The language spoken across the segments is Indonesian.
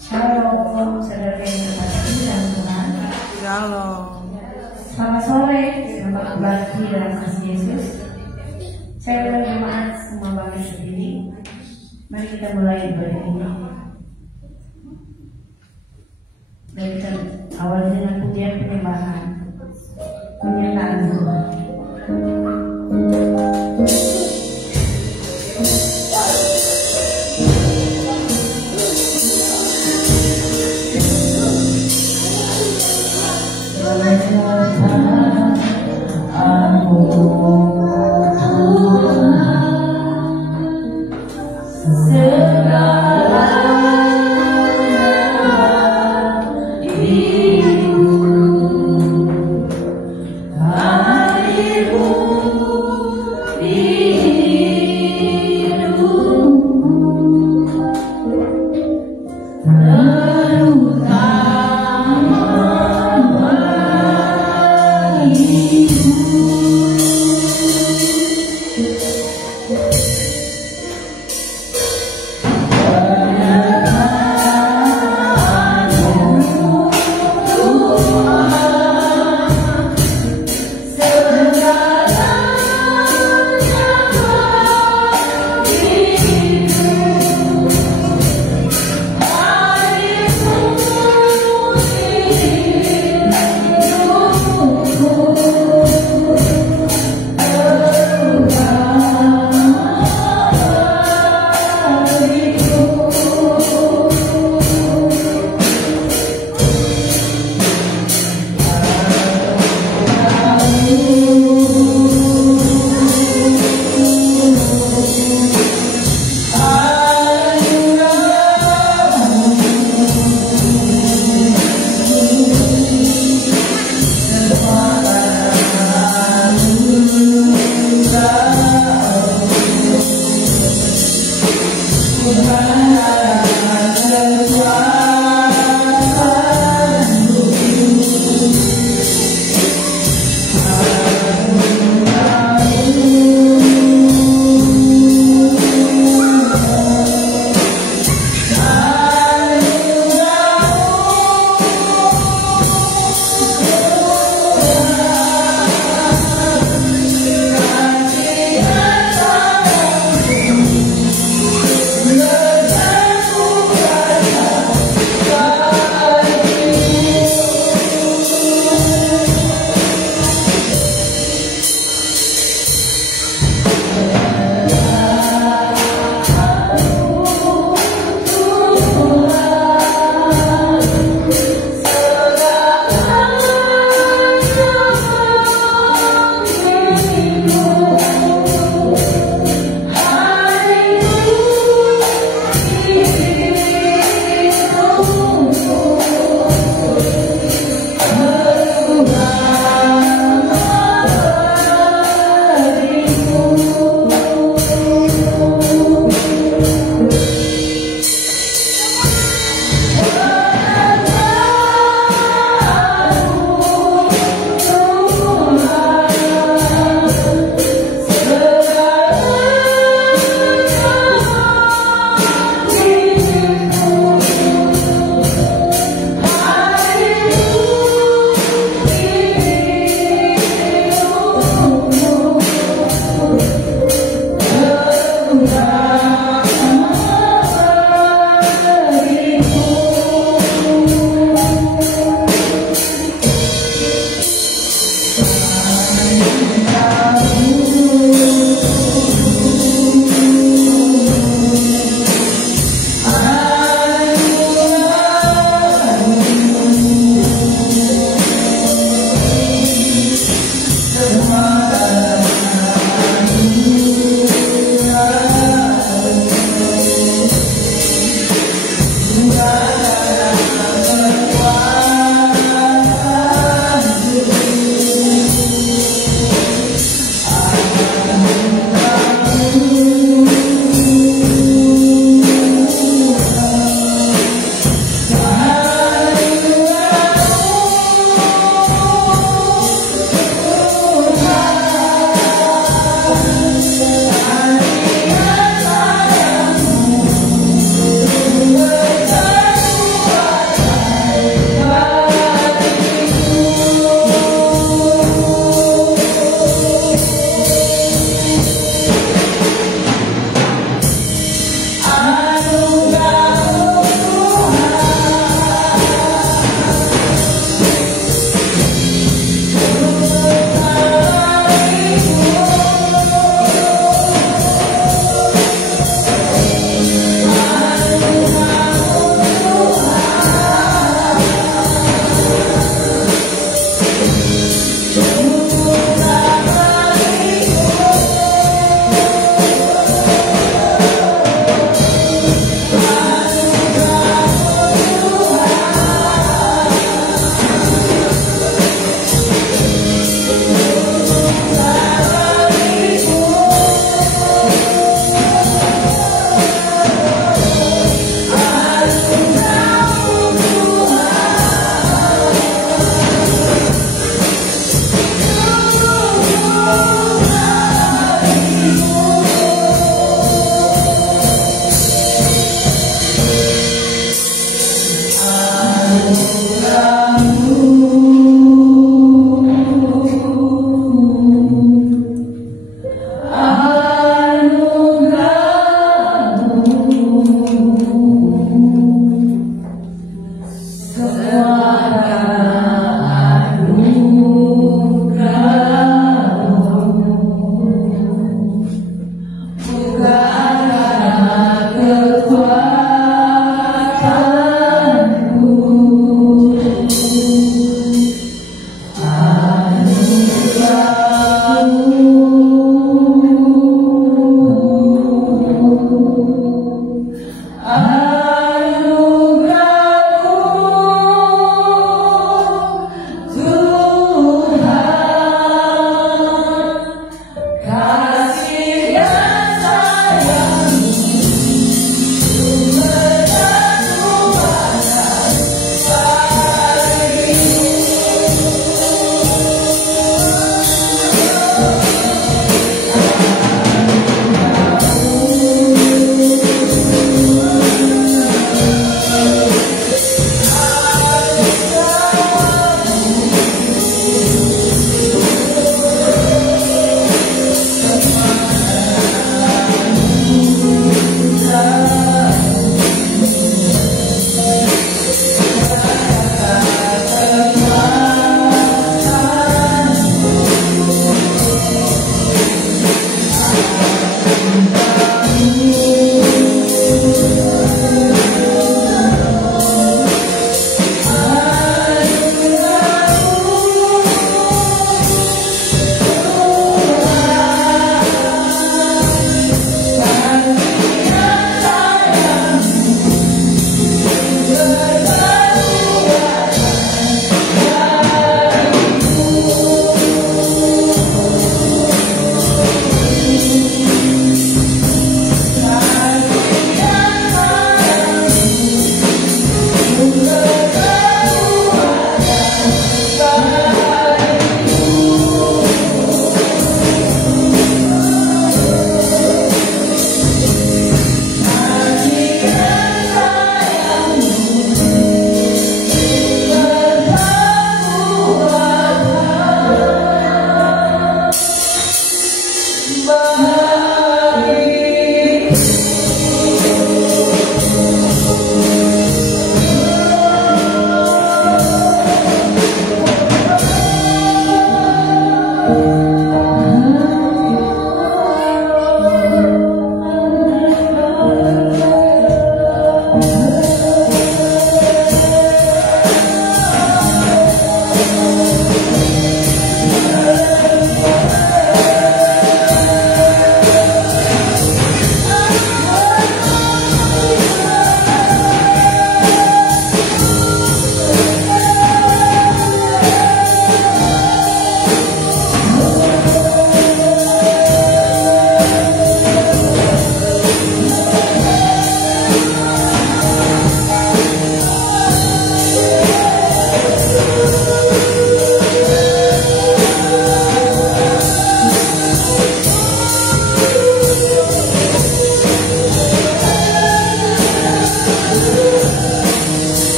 Shalom, saudara yang terkasih dalam Tuhan. Shalom. Selamat sore, selamat berbagi dalam kasih Yesus. Saya adalah jemaat semua bagi sendiri. Mari kita mulai ibadah ini. Dan kita awal dengan pujian penyembahan, penyataan Tuhan.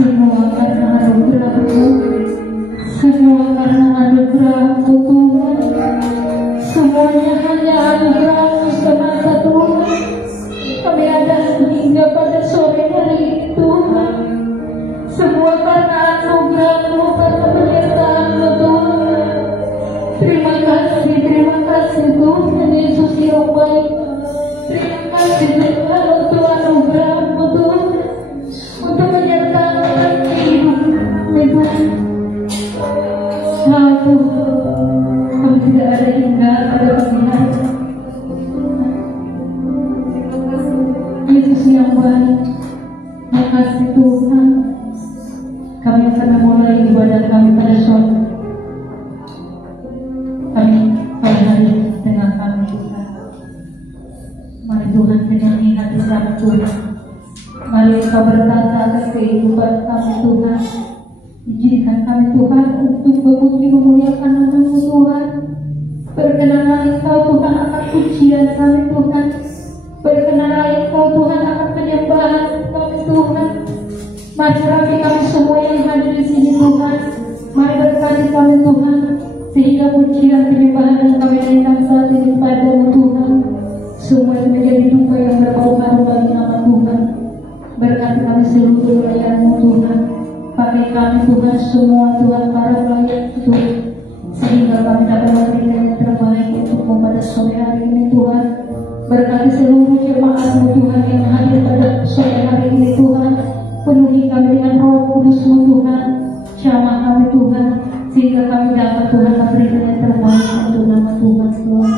Semua karena anugerah-Mu, semua karena anugerah-Mu Tuhan. Semuanya hanya anugerah-Mu semata Tuhan. Kami ada hingga pada sore hari ini Tuhan. Semua karena anugerah-Mu, karena penyertaan-Mu Tuhan. Terima kasih Tuhan Yesus yang baik. Terima kasih Tuhan untuk anugerah-Mu Tuhan, untuk menyertakan kehidupan satu. Kami tidak ada hingga pada pagi hari. Yesus yang baik, terima kasih Tuhan. Kami akan memulai ibadah kami pada sore. Kami pada hari tengah kami Tuhan. Mari Tuhan penuhi hati kami Tuhan. Mari Engkau berkata atas kehidupan kami Tuhan. Izinkan kami Tuhan untuk memuji memuliakan nama-Mu Tuhan. Berkenanlah Engkau Tuhan akan pujian kami Tuhan. Berkenanlah Engkau Tuhan akan penyembahan kami Tuhan. Mari rapi kami semua yang hadir di sini Tuhan. Mari berkati kami Tuhan, sehingga pujian penyembahan yang kami naikkan saat ini pada-Mu Tuhan, semua itu menjadi duka yang berbau harum bagi nama Tuhan. Berkati kami seluruh layanmu Tuhan. Pakai kami Tuhan semua Tuhan para pelayan Tuhan, sehingga kami dapat memberikan yang terbaik untukmu pada sore hari ini Tuhan. Berkati seluruh jemaatmu Tuhan yang hadir pada sore hari ini Tuhan. Penuhi kami dengan Roh Kudus-Mu Tuhan. Jamah kami Tuhan, sehingga kami dapat Tuhan memberikan yang terbaik untuk nama Tuhan Tuhan.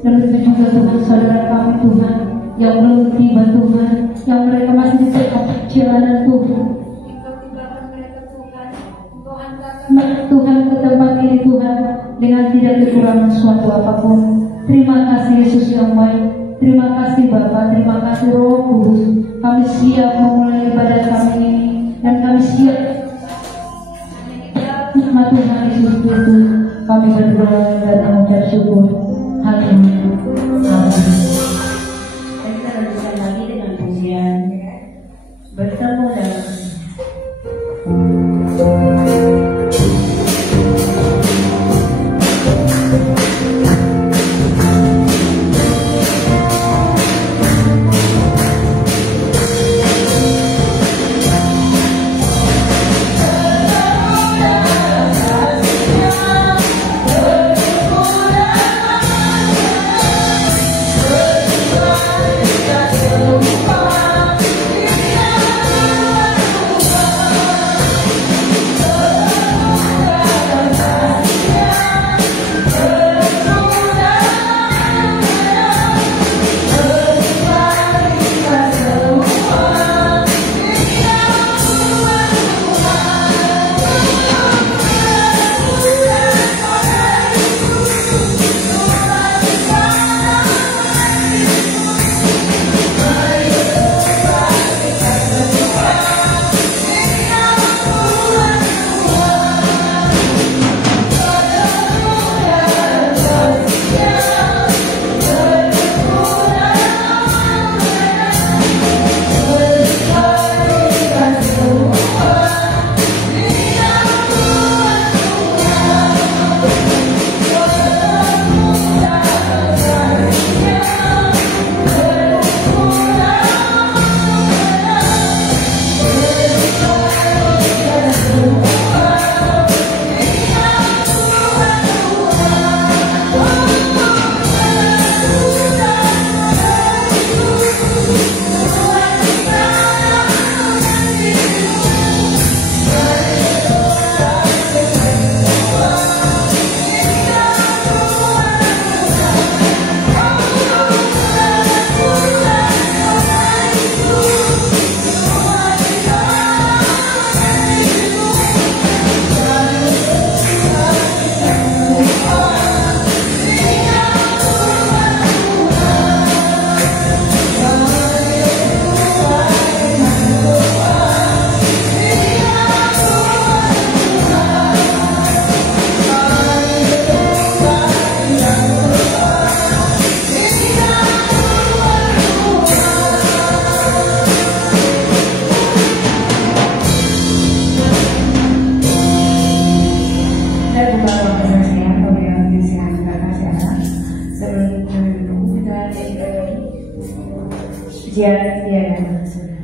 Dan begitu juga Tuhan saudara kami Tuhan yang belum tiba Tuhan, yang mereka masih di tengah perjalanan Tuhan. Tuhan ke tempat ini Tuhan dengan tidak kekurangan suatu apapun. Terima kasih Yesus yang baik. Terima kasih Bapa, terima kasih Roh Kudus. Kami siap memulai ibadah kami ini dan kami siap nikmat Tuhan Yesus Kristus. Kami berdoa dan mengucap syukur. Haleluya. Amin. Kita lanjutkan lagi dengan pujian bertemu dalam pujian dia yang saudara.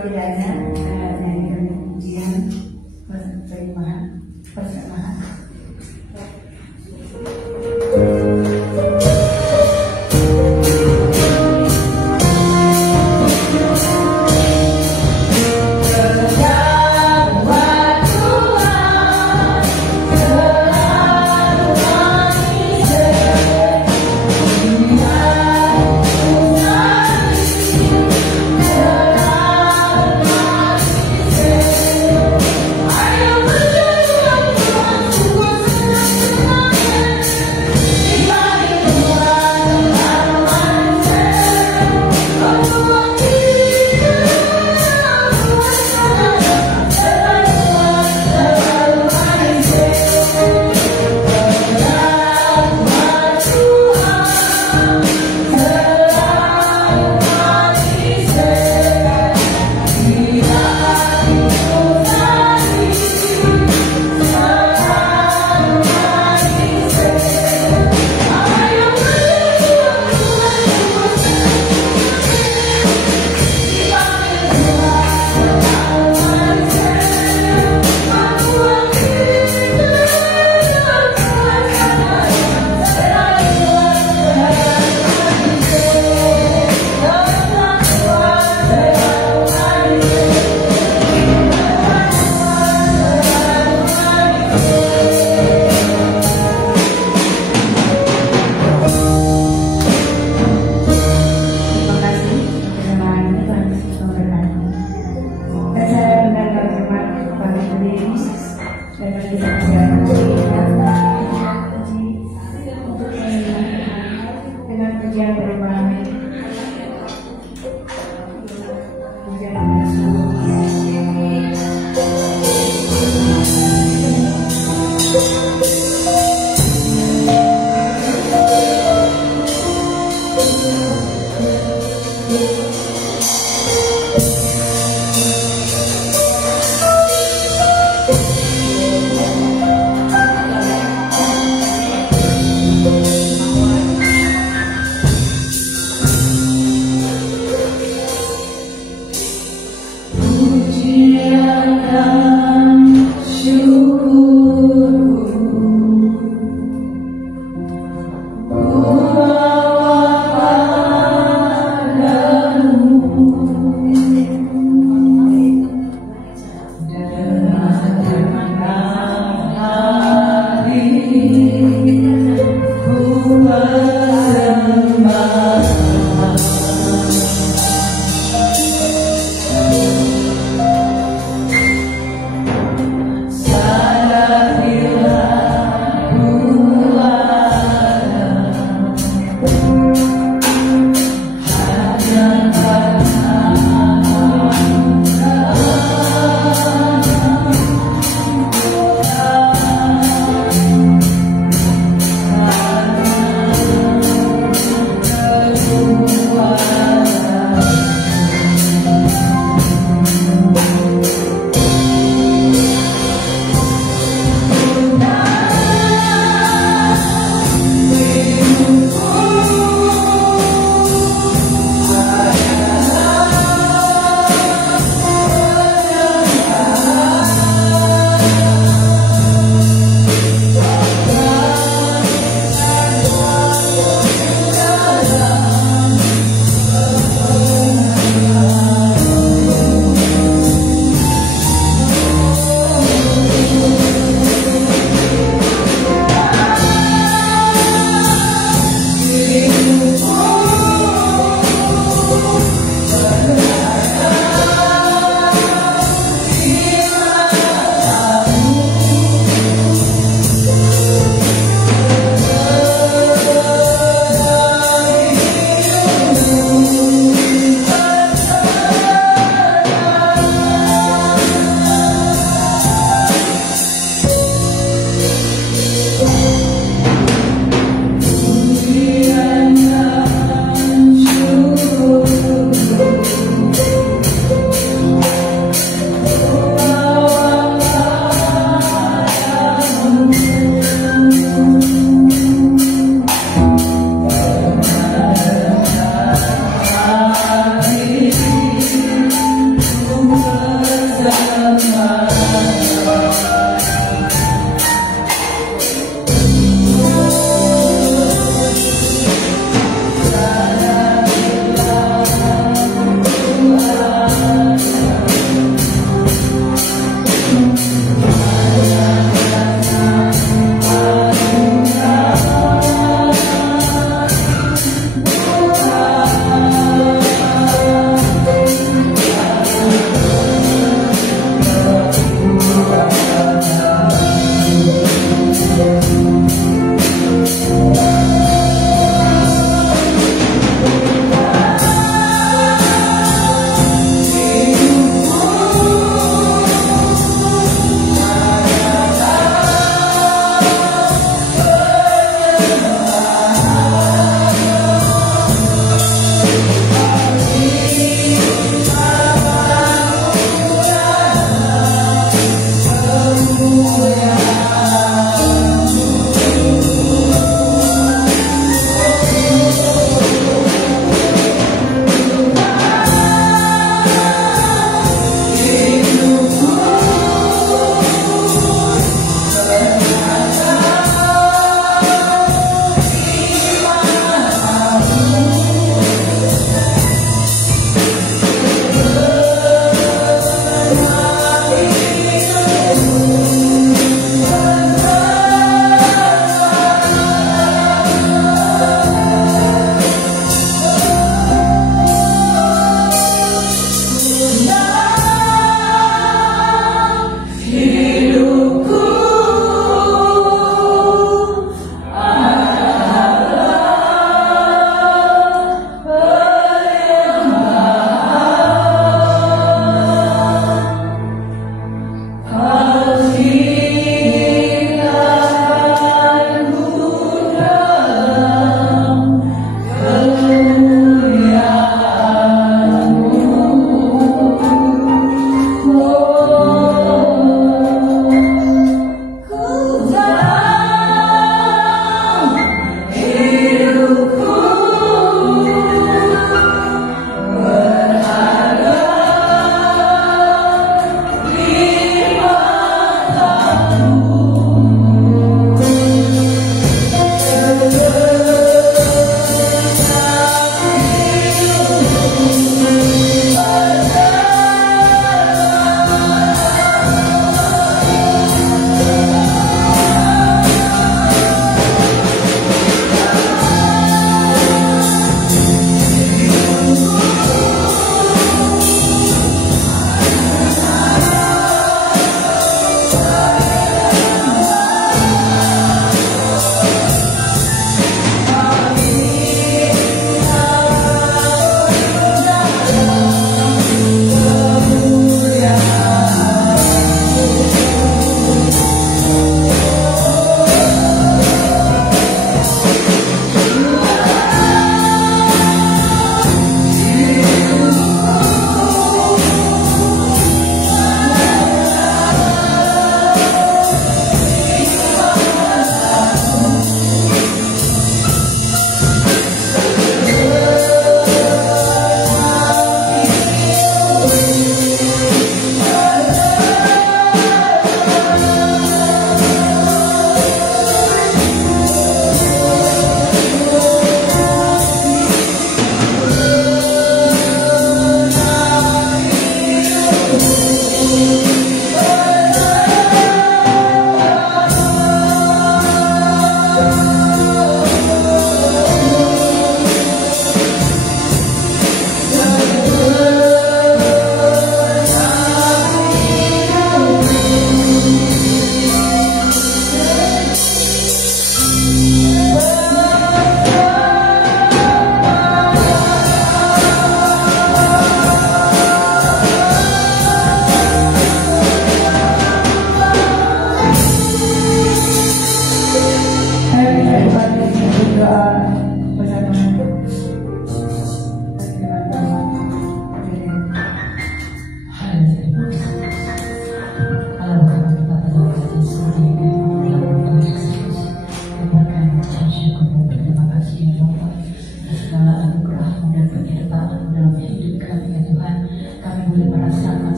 Kalau tidak ada, nyanyikan pujian persembahan.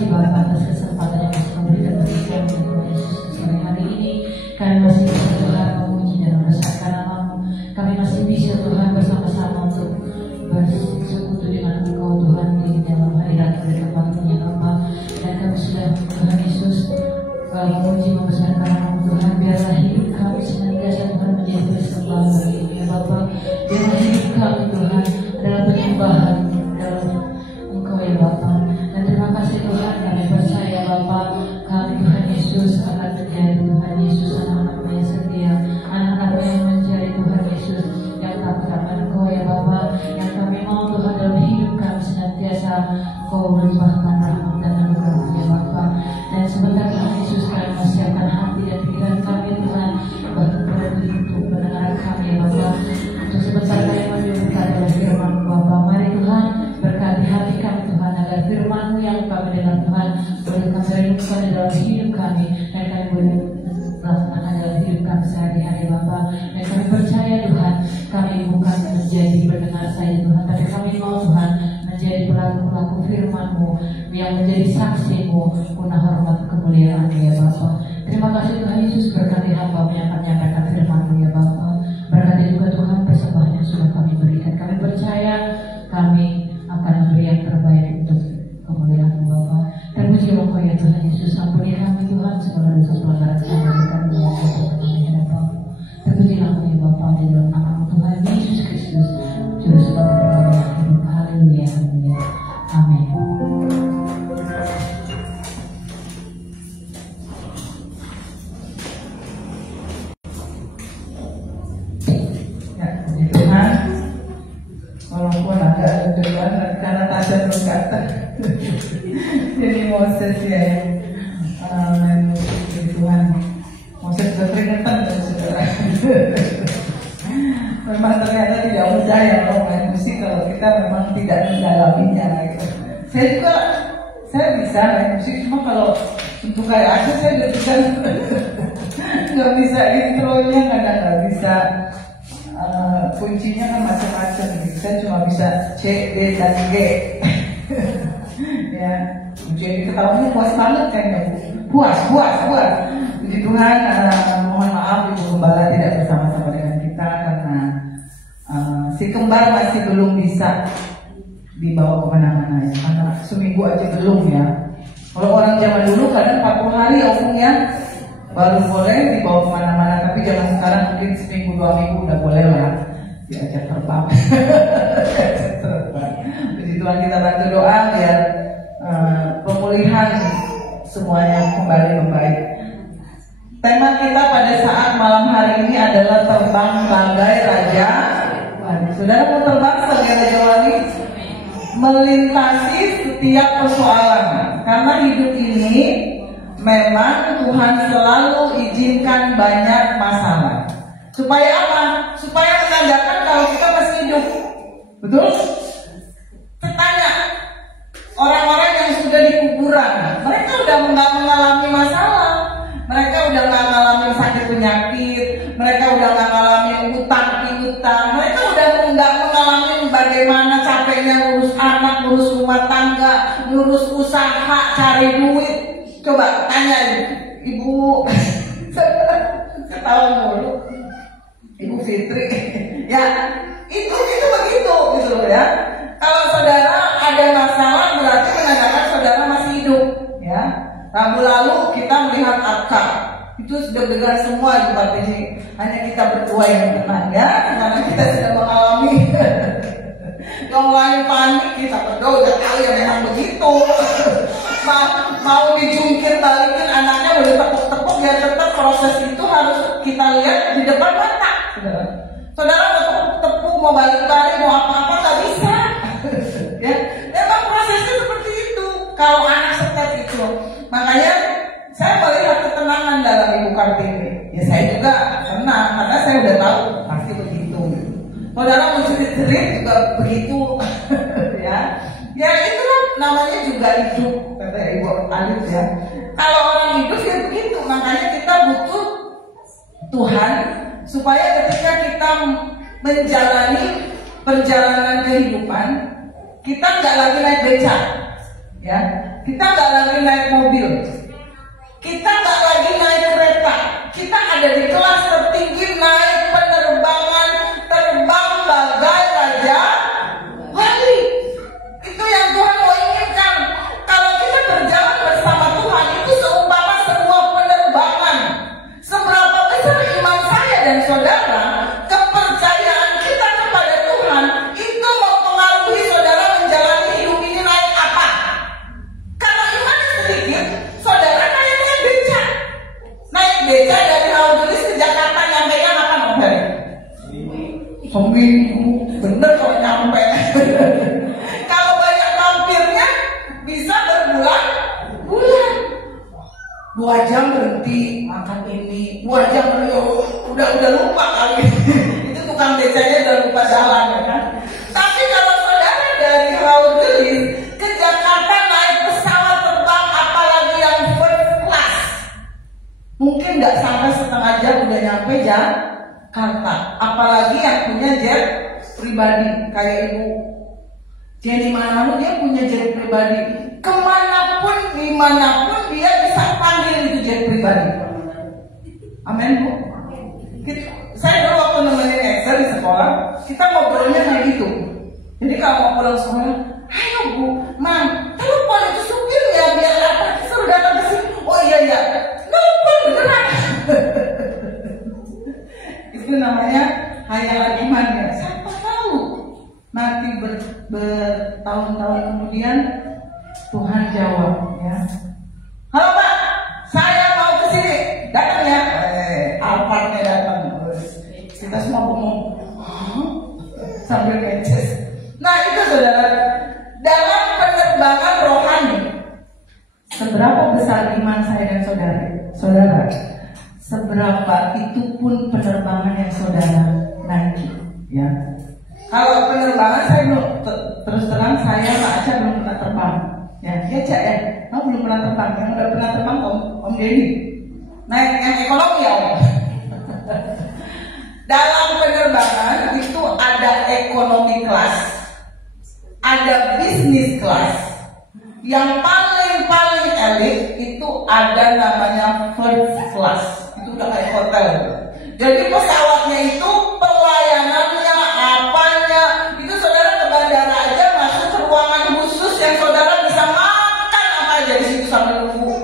kasih Bapa atas kesempatan yang masih memberikan bagi kami Tuhan Yesus sore hari ini. Kami masih bisa Tuhan memuji dan membesarkan nama-Mu. Kami masih bisa Tuhan bersama-sama untuk bersekutu dengan Engkau Tuhan di dalam hadirat berkembangnya Bapa. Dan kami sudah Tuhan Yesus memuji membesarkan nama-Mu Tuhan. Biarlah hidup kami senantiasa Tuhan menjadi persembahan bagi-Mu ya Bapa. Biarlah hidup kami Tuhan adalah penyembahan dalam Engkau ya Bapa. Dan terima kasih Tuhan, kami percaya Bapa, kami Tuhan Yesus akan menjadi Tuhan Yesus anak-anak-Mu yang setia, anak-anak-Mu yang mencari Tuhan Yesus yang takut akan Engkau ya Bapa. Yang kami mau Tuhan dalam hidup kami senantiasa Engkau berlimpahkan rahmat dan anugerah ya Bapa. Dan sebentar Tuhan Yesus kami mempersiapkan hati dan pikiran kami Tuhan, bahkan berarti untuk mendengar kami ya Bapa. Untuk sebentar kami mendengar oleh firman Bapa. Mari Tuhan berkati hati kami Tuhan, agar firman-Mu yang kami dengar Tuhan boleh kami renungkan di dalam hidup kami, dan kami boleh melaksanakan dalam hidup kami sehari-hari Bapa. Dan kami percaya Tuhan, kami bukan menjadi pendengar saja Tuhan, tapi kami mau Tuhan menjadi pelaku-pelaku firman-Mu yang menjadi saksi-Mu, guna hormat kemuliaan-Mu ya Bapa. Terima kasih Tuhan Yesus, berkati hamba-Mu yang akan menyampaikan firman-Mu ya Bapa. Berkati juga Tuhan persembahan yang sudah kami berikan. Kami percaya kami akan memberi yang terbaik untuk kemuliaan-Mu Bapa. Terpuji Engkau ya Tuhan Yesus, ampuni kami Tuhan segala dosa pelanggaran kami dan kami yang Tuhan di hadapan-Mu. Terpujilah Engkau ya Bapa, di dalam nama Tuhan Yesus Kristus, Juru Selamat yang hidup. Haleluya, haleluya, amin. Ya, puji Tuhan. Walaupun agak deg-degan karena Tasya belum datang. Jadi Moses ya yang puji Tuhan. Moses berkeringetan tuh saudara. Memang ternyata tidak mudah ya kalau main musik kalau kita memang tidak mendalaminya gitu. Saya bisa main musik, cuma kalau untuk kayak aku saya deg-degan. Nggak bisa intronya, kadang nggak bisa. Kuncinya kan macam-macam gitu. Saya cuma bisa C, D, dan G. Ya, jadi ketawanya puas banget kayaknya. Puas. Puji Tuhan, mohon maaf Ibu Gembala tidak bersama-sama dengan kita karena si kembar masih belum bisa dibawa kemana-mana ya. Karena seminggu aja belum ya. Kalau orang zaman dulu kadang 40 hari ya baru boleh dibawa kemana-mana, tapi zaman sekarang mungkin seminggu 2 minggu udah boleh lah diajak terbang. Puji Tuhan, kita bantu doa biar pemulihan semuanya kembali membaik. Tema kita pada saat malam hari ini adalah terbang bagai Raja Wali. Saudara mau terbang sebagai Raja Wali? Melintasi setiap persoalan. Karena hidup ini memang Tuhan selalu izinkan banyak masalah. Supaya apa? Supaya menandakan kalau kita masih hidup. Betul? Tanya orang-orang yang sudah di kuburan, mereka udah nggak mengalami masalah, mereka udah nggak mengalami sakit penyakit, mereka udah nggak mengalami utang piutang, mereka udah nggak mengalami bagaimana capeknya ngurus anak, ngurus rumah tangga, ngurus usaha, cari duit. Coba tanya Ibu, ketawa mulu, Ibu Fitri, ya itu begitu gitu ya. Kalau saudara ada masalah berarti menandakan saudara masih hidup ya. Rabu lalu kita melihat Arka, itu sudah dengar semua di tempat ini. Hanya kita berdua yang tenang ya, karena kita sudah mengalami. Yang lain panik, kita berdua udah tahu ya memang begitu. Mau dijungkir balikin anaknya udah tepuk-tepuk, ya tetap proses itu harus kita lihat di depan mata. Saudara mau tepuk-tepuk, mau balik-balik, mau apa-apa nggak bisa. Ya, memang prosesnya seperti itu. Kalau anak step itu, makanya saya melihat ketenangan dalam Ibu Kartini. Ya saya juga tenang karena saya udah tahu pasti begitu. Saudara mau cerit-cerit juga begitu, ya. Ya itulah namanya juga hidup, kata Ibu Alif ya. Kalau orang hidup ya begitu, makanya kita butuh Tuhan supaya ketika kita menjalani perjalanan kehidupan, kita nggak lagi naik becak, ya. Kita nggak lagi naik mobil, kita nggak lagi naik kereta, kita ada di kelas tertinggi, naik penerbangan, terbang bagai raja wali. Itu yang Tuhan mau inginkan. Kalau kita berjalan bersama Tuhan, itu seumpama sebuah penerbangan. Seberapa besar iman saya dan saudara, kepercayaan kita kepada Tuhan, itu mempengaruhi saudara menjalani hidup ini naik apa. Kalau imannya sedikit, saudara kayak naik beca. Naik beca dari Rawajulis ke Jakarta, nyampe nya kapan Om Heri? Seminggu, bener kalau nyampe. Kalau banyak mampirnya, bisa berbulan-bulan. 2 jam berhenti makan ini, 2 jam udah lupa kali. Itu tukang becanya udah lupa jalan, ya kan? Tapi kalau saudara dari Rawajulis ke Jakarta naik pesawat terbang, apalagi yang first class, mungkin nggak sampai setengah jam udah nyampe Jakarta. Apalagi yang punya jet pribadi kayak ibu Jenny Manalo, dia punya jet pribadi. Kemanapun, dimanapun dia bisa panggil itu jet pribadi. Amin Bu. Saya dulu waktu nemenin Excel di sekolah, kita ngobrolnya kayak gitu. Jadi kalau mau pulang sekolah, ayo Bu, Mam, telepon itu supir ya biar apa suruh datang ke sini. Oh iya, telepon beneran. Itu namanya hayalan iman ya. Siapa tahu nanti bertahun-tahun kemudian Tuhan jawab ya. Halo Pak, saya mau ke sini, datang ya. Alphardnya datang. Kita semua ngomong sambil ngeces. Nah itu saudara, dalam penerbangan rohani, seberapa besar iman saya dan saudara, seberapa itu pun penerbangan yang saudara naiki ya. Kalau penerbangan saya belum, terus terang saya Pak Aca belum pernah terbang ya. Ya Cak ya, kamu belum pernah terbang. Yang udah pernah terbang Om Denny, naik yang ekonomi ya Om. Dalam penerbangan itu ada ekonomi kelas, ada bisnis kelas, yang paling elit itu ada namanya first class. Itu udah kayak hotel. Jadi pesawatnya itu pelayanannya, apanya, itu saudara ke bandara aja masuk ke ruangan khusus yang saudara bisa makan apa aja di situ sambil nunggu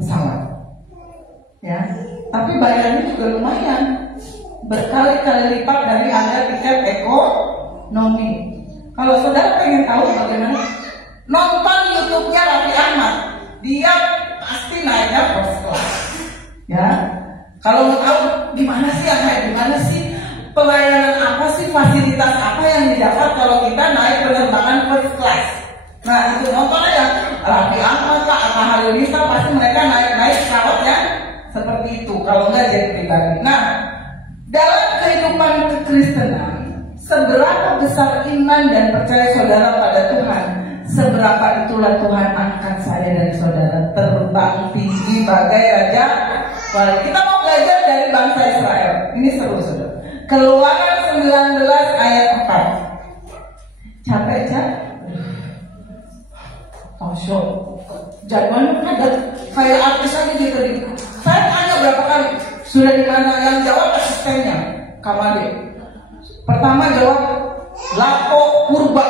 pesawat. Ya, tapi bayarnya juga lumayan, berkali-kali lipat dari harga tiket ekonomi. Kalau saudara pengen tahu bagaimana, nonton YouTube-nya Raffi Ahmad, dia pasti naiknya first class. Ya, kalau mau tahu gimana sih gimana sih pelayanan, apa sih fasilitas apa yang didapat kalau kita naik penerbangan first class. Nah itu nonton aja Raffi Ahmad Kak, Atta Halilintar, pasti mereka naik pesawatnya seperti itu, kalau nggak jadi pribadi. Nah dalam kehidupan kekristenan, seberapa besar iman dan percaya saudara pada Tuhan, seberapa itulah Tuhan angkat saya dan saudara terbang tinggi bagai raja. Kita mau belajar dari bangsa Israel. Ini seru saudara. Keluaran 19 ayat 4. Capek Cak? Tasya jadwalnya ada kayak artis aja gitu. Saya tanya berapa kali, sudah di mana? Yang jawab asistennya Kamade. Pertama jawab Lapo Purba.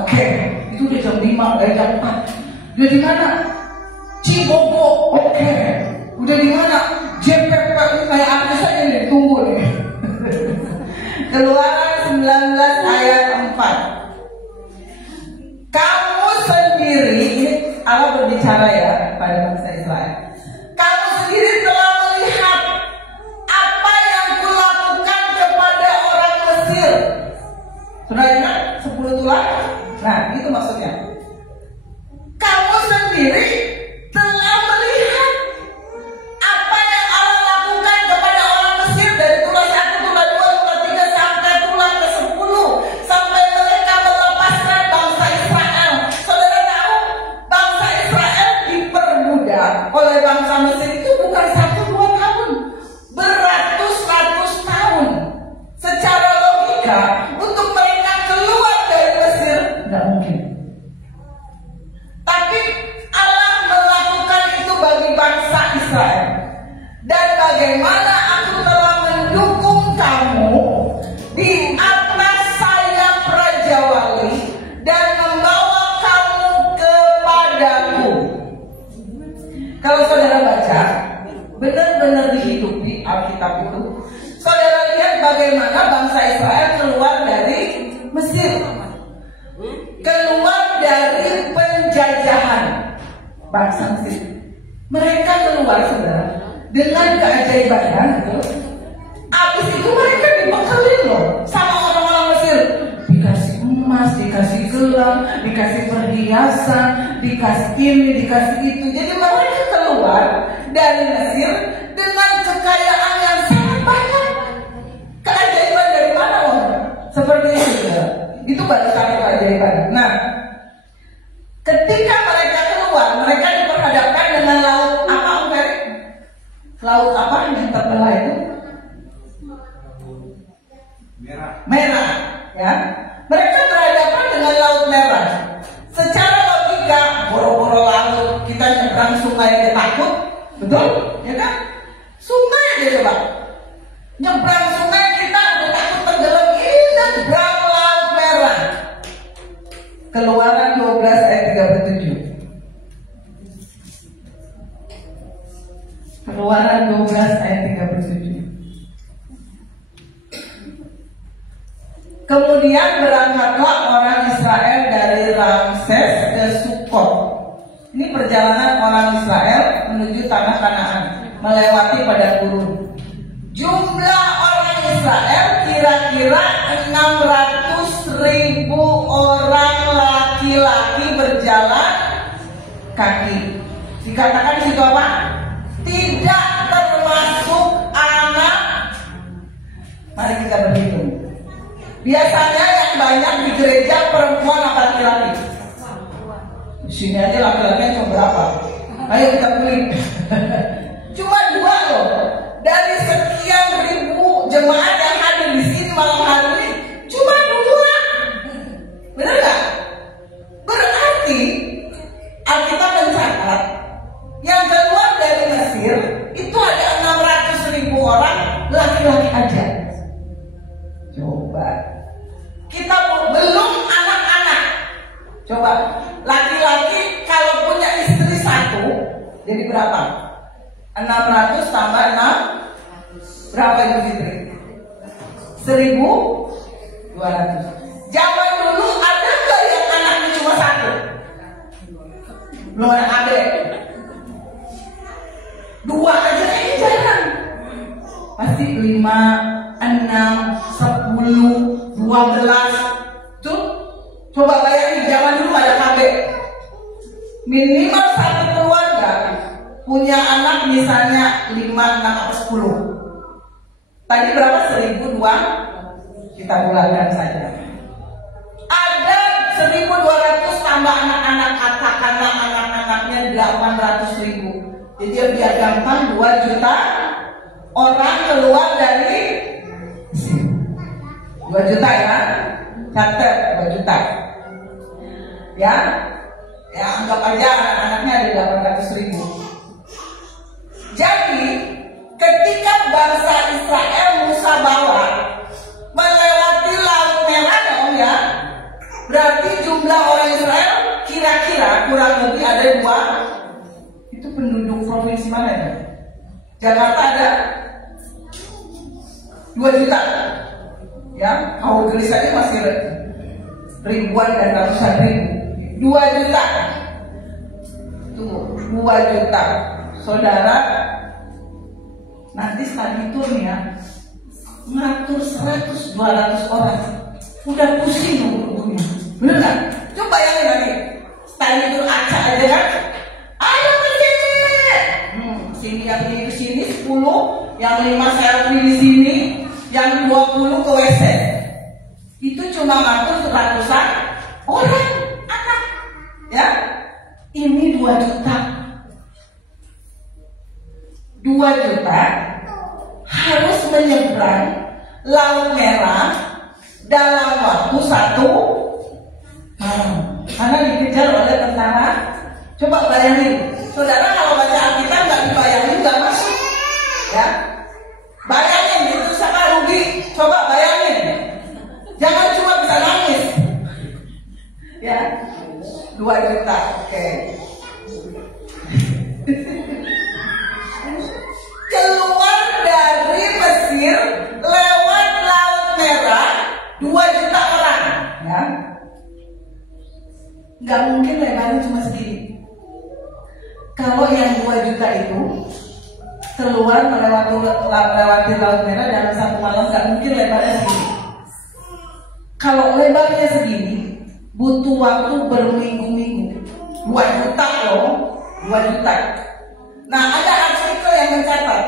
Oke, itu udah jam 5, jam 4. Udah di mana? Cibogo. Oke. Udah di mana? JPP, kayak artis aja nih, tunggu nih. Keluaran 19 ayat 4. Kamu sendiri, ini Allah berbicara ya pada bangsa Israel. Kamu sendiri telah melihat apa yang kulakukan kepada orang Mesir. Sudah ingat 10 tulah? Nah itu maksudnya. Kamu sendiri telah melihat apa yang Allah lakukan kepada orang Mesir, dari tulah 1, tulah 2, tulah 3 sampai tulah ke-10, sampai mereka melepaskan bangsa Israel. Saudara tahu, bangsa Israel diperbudak oleh bangsa Mesir itu bukan 1-2 tahun, beratus-ratus tahun. Secara logika, untuk mereka keluar dari Mesir nggak mungkin. Tapi Allah bangsa Israel keluar dari Mesir, keluar dari penjajahan bangsa Mesir. Mereka keluar, saudara, dengan keajaiban gitu. Abis itu mereka dibekelin loh sama orang-orang Mesir, dikasih emas, dikasih gelang, dikasih perhiasan, dikasih ini, dikasih itu. Jadi mereka keluar dari Mesir dengan kekayaan yang sangat banyak. Keajaiban dari mana, Om? Seperti itu. Itu baru satu keajaiban. Nah, ketika mereka keluar, mereka diperhadapkan dengan laut apa, Om Ferry? Laut apa yang terbelah itu? Merah, ya. Mereka berhadapan dengan laut merah. Secara logika, boro-boro laut, kita nyebrang sungai aja takut, betul? Ya kan? Sungai aja coba. Nyebrang sungai kita udah takut tenggelam, ini nyebrang laut merah. Keluaran 12 ayat 37. Keluaran 12 ayat 37. Kemudian berangkatlah orang Israel dari Ramses ke Sukot. Ini perjalanan orang Israel menuju tanah Kanaan, melewati padang gurun. Jumlah orang Israel kira-kira 600.000 orang laki-laki berjalan kaki. Dikatakan di situ apa? Tidak termasuk anak. Mari kita berhitung. Biasanya yang banyak di gereja perempuan apa laki-laki? Di sini aja laki-laki cuma berapa? Ayo kita pilih. Cuma 2 loh. Dari sekian ribu jemaat yang hadir di sini malam hari ini, cuma 2. Benar nggak? Berarti Alkitab mencatat yang keluar dari Mesir itu ada 600.000 orang laki-laki aja. Coba kita belum anak-anak. Coba laki-laki kalau punya istri 1 jadi berapa? 600 tambah 6 berapa itu istri? 1.200. Zaman dulu ada nggak yang anaknya cuma 1? Belum ada adik. 2 aja kayaknya jarang. Pasti 5, 6, 10, 12. Tuh, coba bayangin zaman dulu ada KB. Minimal satu keluarga punya anak misalnya 5, 6, atau 10. Tadi berapa? 1.200. Kita bulatkan saja. Ada 1.200 tambah anak-anak, katakanlah anak-anaknya 800.000. Jadi biar gampang 2 juta orang keluar dari 2 juta ya, catat 2 juta ya, ya anggap aja anak-anaknya ada 800.000. Jadi ketika bangsa Israel Musa bawa melewati laut merah dong ya, berarti jumlah orang Israel kira-kira kurang lebih ada 2. Itu penduduk provinsi mana ya? Jakarta ada 2 juta. Ya, kalau gelis aja masih ribuan dan ratusan ribu. 2 juta. Tunggu, 2 juta. Saudara, nanti study tour nih ya, ngatur 100-200 orang. Udah pusing tubuhnya. Bener nggak? Coba bayangin lagi. Study tour acak aja kan? Ayo ke sini. Sini yang ini ke sini 10, yang 5 selfie di sini, yang 20 ke WC. Itu cuma ngatur ratusan orang anak. Ya. Ini 2 juta. 2 juta harus menyeberang Laut Merah dalam waktu 1 malam. Karena dikejar oleh tentara. Coba bayangin, saudara kalau baca Alkitab nggak dibayangin nggak masuk. Ya. Bayangin itu sama rugi. Coba bayangin. Jangan cuma bisa nangis. Ya. 2 juta. Oke. Keluar dari Mesir lewat Laut nggak mungkin lebarnya cuma segini. Kalau yang 2 juta itu keluar melewati Laut Merah dalam 1 malam, nggak mungkin lebarnya segini. Kalau lebarnya segini, butuh waktu berminggu-minggu. 2 juta loh, 2 juta. Nah, ada artikel yang mencatat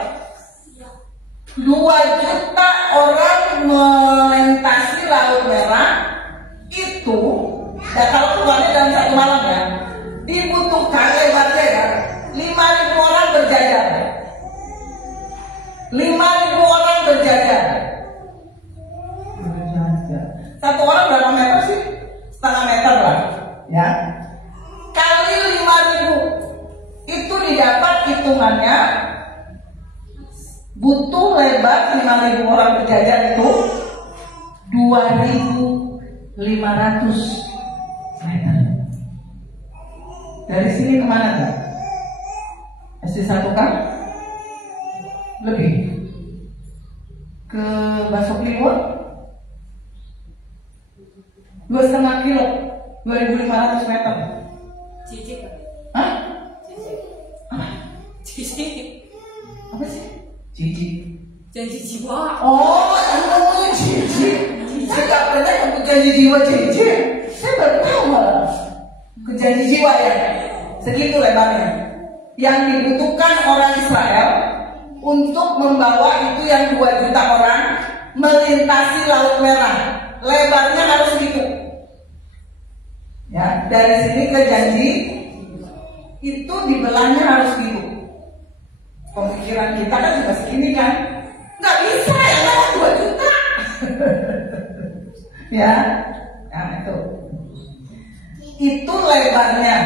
2 juta orang melintasi Laut Merah itu, ya kalau keluarnya dalam 1 malam ya, dibutuhkan lebarnya ya 5.000 orang berjajar. 5.000 orang berjajar. 1 orang berapa meter sih? Setengah meter lah, ya. Kali 5.000 itu didapat hitungannya butuh lebar 5.000 orang berjajar itu 2.500 meter. Dari sini kemana kan? SD1 kan? Lebih ke Basok Liwon 2,5 kilo, 2.500 meter. Cici. Hah? Cici. Apa? Cici. Apa sih? Cici. Janji jiwa. Oh, yang ngomongin cici. Saya gak pernah nyebut janji jiwa cici. Saya baru tahu malah. Janji jiwa ya. Segitu lebarnya. Yang dibutuhkan orang Israel untuk membawa itu yang 2 juta orang melintasi Laut Merah. Lebarnya harus segitu. Ya, dari sini ke janji itu dibelahnya harus segitu. Pemikiran kita kan juga segini kan, nggak bisa ya lewat 2 juta. Ya, nah itu lebarnya.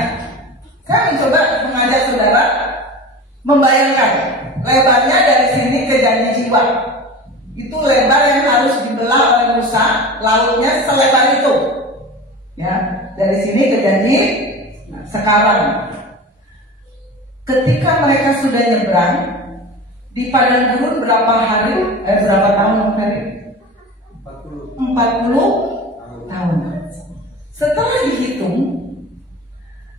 Saya mencoba mengajak saudara membayangkan lebarnya dari sini ke janji jiwa. Itu lebar yang harus dibelah oleh Musa, lautnya selebar itu. Ya, dari sini ke janji. Nah, sekarang ketika mereka sudah nyebrang di padang gurun berapa tahun hari? 40 tahun. Setelah dihitung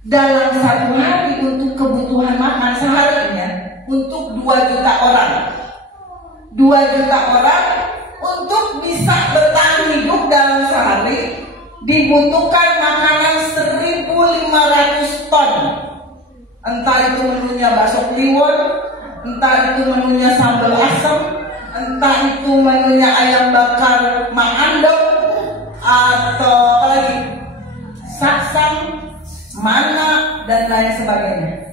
dalam 1 hari untuk kebutuhan makan seharinya untuk 2 juta orang. 2 juta orang untuk bisa bertahan hidup dalam sehari dibutuhkan makanan 1.500 ton. Entah itu menunya bakso kliwon, entah itu menunya sambal asam, entah itu menunya ayam bakar mangandong, atau apa lagi, saksang, mana, dan lain sebagainya.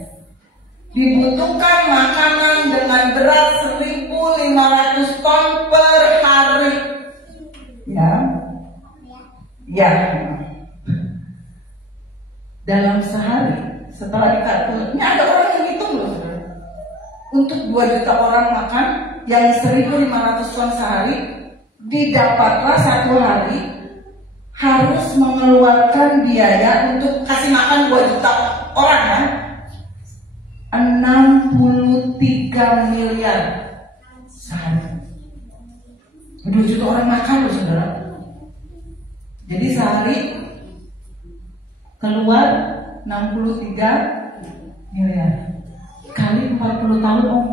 Dibutuhkan makanan dengan berat 1.500 ton per hari. Ya. Dalam sehari, setelah dikalkulasi, ini ada orang yang hitung loh, saudara. Untuk 2 juta orang makan yang 1.500 ton sehari, didapatlah 1 hari harus mengeluarkan biaya untuk kasih makan 2 juta orang kan? 63 miliar sehari. 2 juta orang makan loh, saudara. Jadi sehari keluar 63 miliar kali 40 tahun om.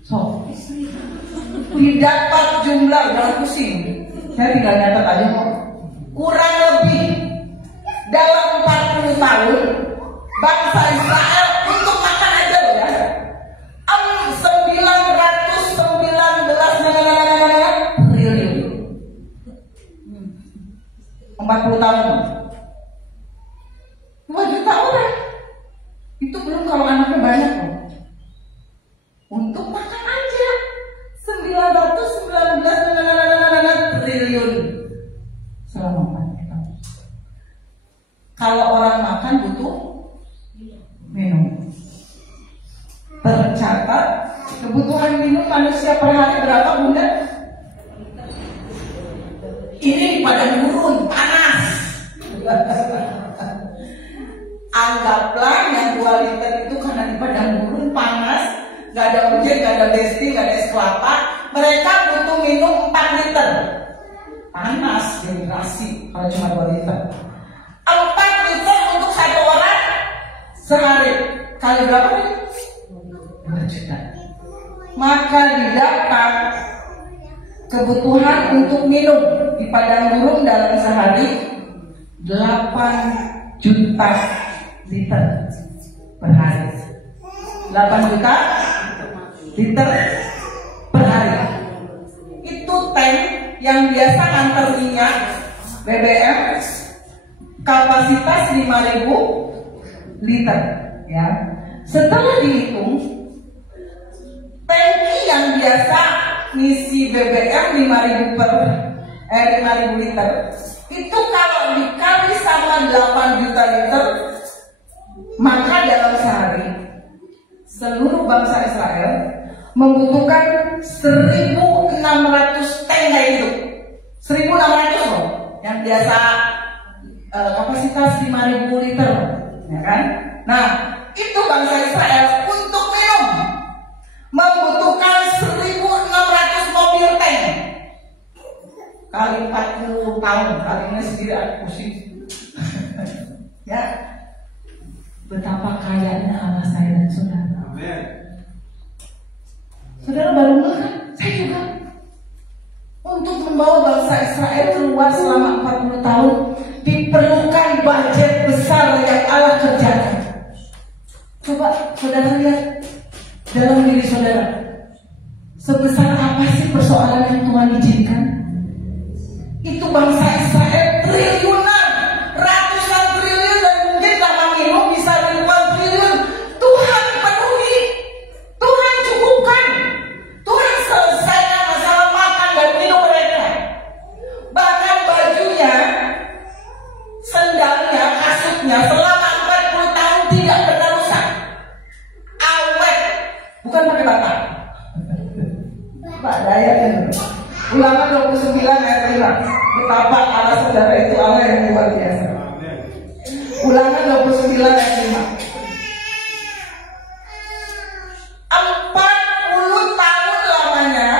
So didapat jumlah, jangan pusing. Saya tinggal nyatet aja kok. Kurang lebih dalam 40 tahun bangsa Israel untuk makan aja loh ya 919 triliun. 40 tahun 2 juta orang. Itu belum kalau anaknya banyak loh. Untuk makan aja 919 triliun selama 4 tahun. Kalau orang makan butuh minum. Tercatat kebutuhan minum manusia per hari berapa, Bunda? Ini padang gurun panas. Anggaplah yang 2 liter itu karena di padang gurun panas, gak ada hujan, gak ada besti, gak ada es kelapa. Mereka butuh minum 4 liter. panas dehidrasi kalau cuma 2 liter. 4 liter untuk 1 orang sehari. Kali berapa nih? 2 juta. Maka didapat kebutuhan untuk minum di padang gurun dalam sehari 8 juta liter per hari. 8 juta liter per hari. Itu tank yang biasa antar minyak BBM kapasitas 5.000 liter ya. Setelah dihitung, tangki yang biasa ngisi BBM 5.000 liter itu kalau dikali sama 8 juta liter, maka dalam sehari seluruh bangsa Israel membutuhkan 1.600 tank kayak itu. 1.600 loh, yang biasa kapasitas 5.000 liter, ya kan? Nah, itu bangsa Israel untuk minum membutuhkan 1.600 mobil tank. Kali 40 tahun, kalinya sendiri aku pusing. Ya, betapa kayanya Allah saya dan saudara. Amin. Saudara baru kan? Saya juga. Untuk membawa bangsa Israel keluar selama 40 tahun diperlukan budget besar yang Allah kerjakan. Coba saudara lihat dalam diri saudara, sebesar apa sih persoalan yang Tuhan izinkan? Itu bangsa Israel triliunan, ratusan triliun, dan mungkin lama minum bisa ribuan triliun. Tuhan penuhi, Tuhan cukupkan, Tuhan selesaikan masalah makan dan minum mereka. Bahkan bajunya, sendalnya, kasutnya selama 40 tahun tidak pernah rusak. Awet, bukan pakai bata. Pak Daya kan. Ulangan 29 ayat 5. Betapa Allah saudara itu Allah yang luar biasa. Ulangan 29 ayat 5. 40 tahun lamanya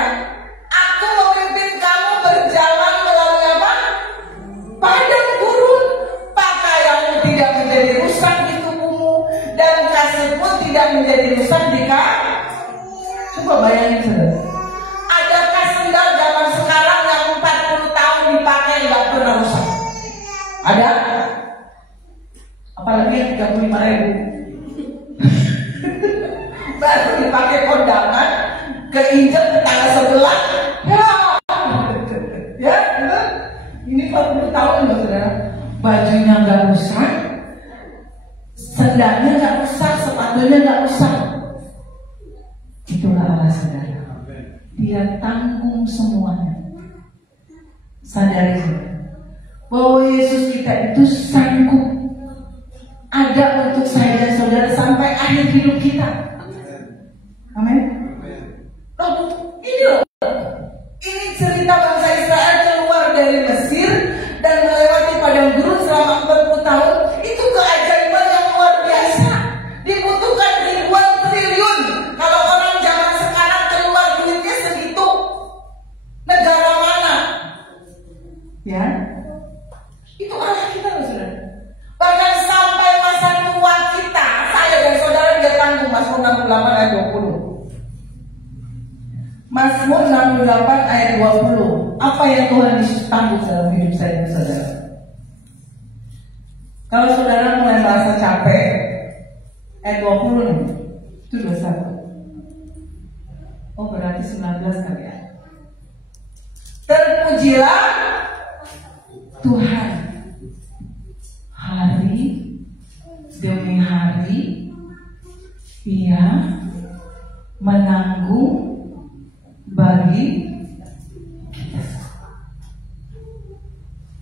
aku memimpin kamu berjalan melalui apa? Padang gurun. Pakaianmu tidak menjadi rusak di tubuhmu dan kasutmu tidak menjadi rusak di kaki. Coba bayangin saudara. Adakah sendal zaman sekarang yang 40 tahun dipakai nggak pernah rusak? Ada? Apalagi yang 35.000 baru dipakai kondangan, keinjek tetangga sebelah. Ya, ini 40 tahun loh saudara. Bajunya nggak rusak, sendalnya nggak rusak, sepatunya nggak rusak. Itulah Allah saudara. Dia tanggung semuanya. Sadari bahwa Yesus kita itu sanggup ada untuk saya dan saudara sampai akhir hidup kita. Amin. Lalu ini loh, ini cerita bangsa Israel keluar dari Mesir dan melewati padang gurun selama 40 tahun. Itu keajaiban yang luar biasa. Dibutuhkan ribuan triliun. Kalau orang zaman sekarang keluar duitnya segitu, negara mana? Ya, itu Allah kita loh saudara. Bahkan sampai masa tua kita, saya dan saudara dia tanggung. Mazmur 68 ayat 20. Mazmur 68 ayat 20. Apa yang Tuhan Yesus tanggung dalam hidup saya dan saudara? Kalau saudara mulai merasa capek, ayat 20 nih, itu 21. Oh berarti 19 kali ya. Terpujilah Tuhan hari demi hari Dia menanggung bagi kita.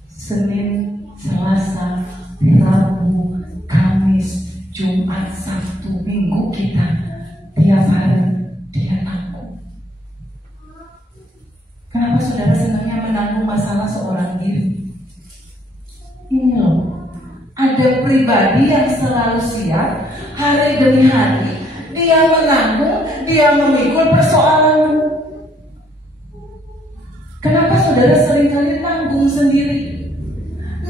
Senin, Selasa, Rabu, Kamis, Jumat, Sabtu, Minggu kita tiap hari Dia tanggung. Kenapa saudara senangnya menanggung masalah seorang diri? Ini loh, ada pribadi yang selalu siap hari demi hari dia menanggung, dia memikul persoalan. Kenapa saudara seringkali nanggung sendiri,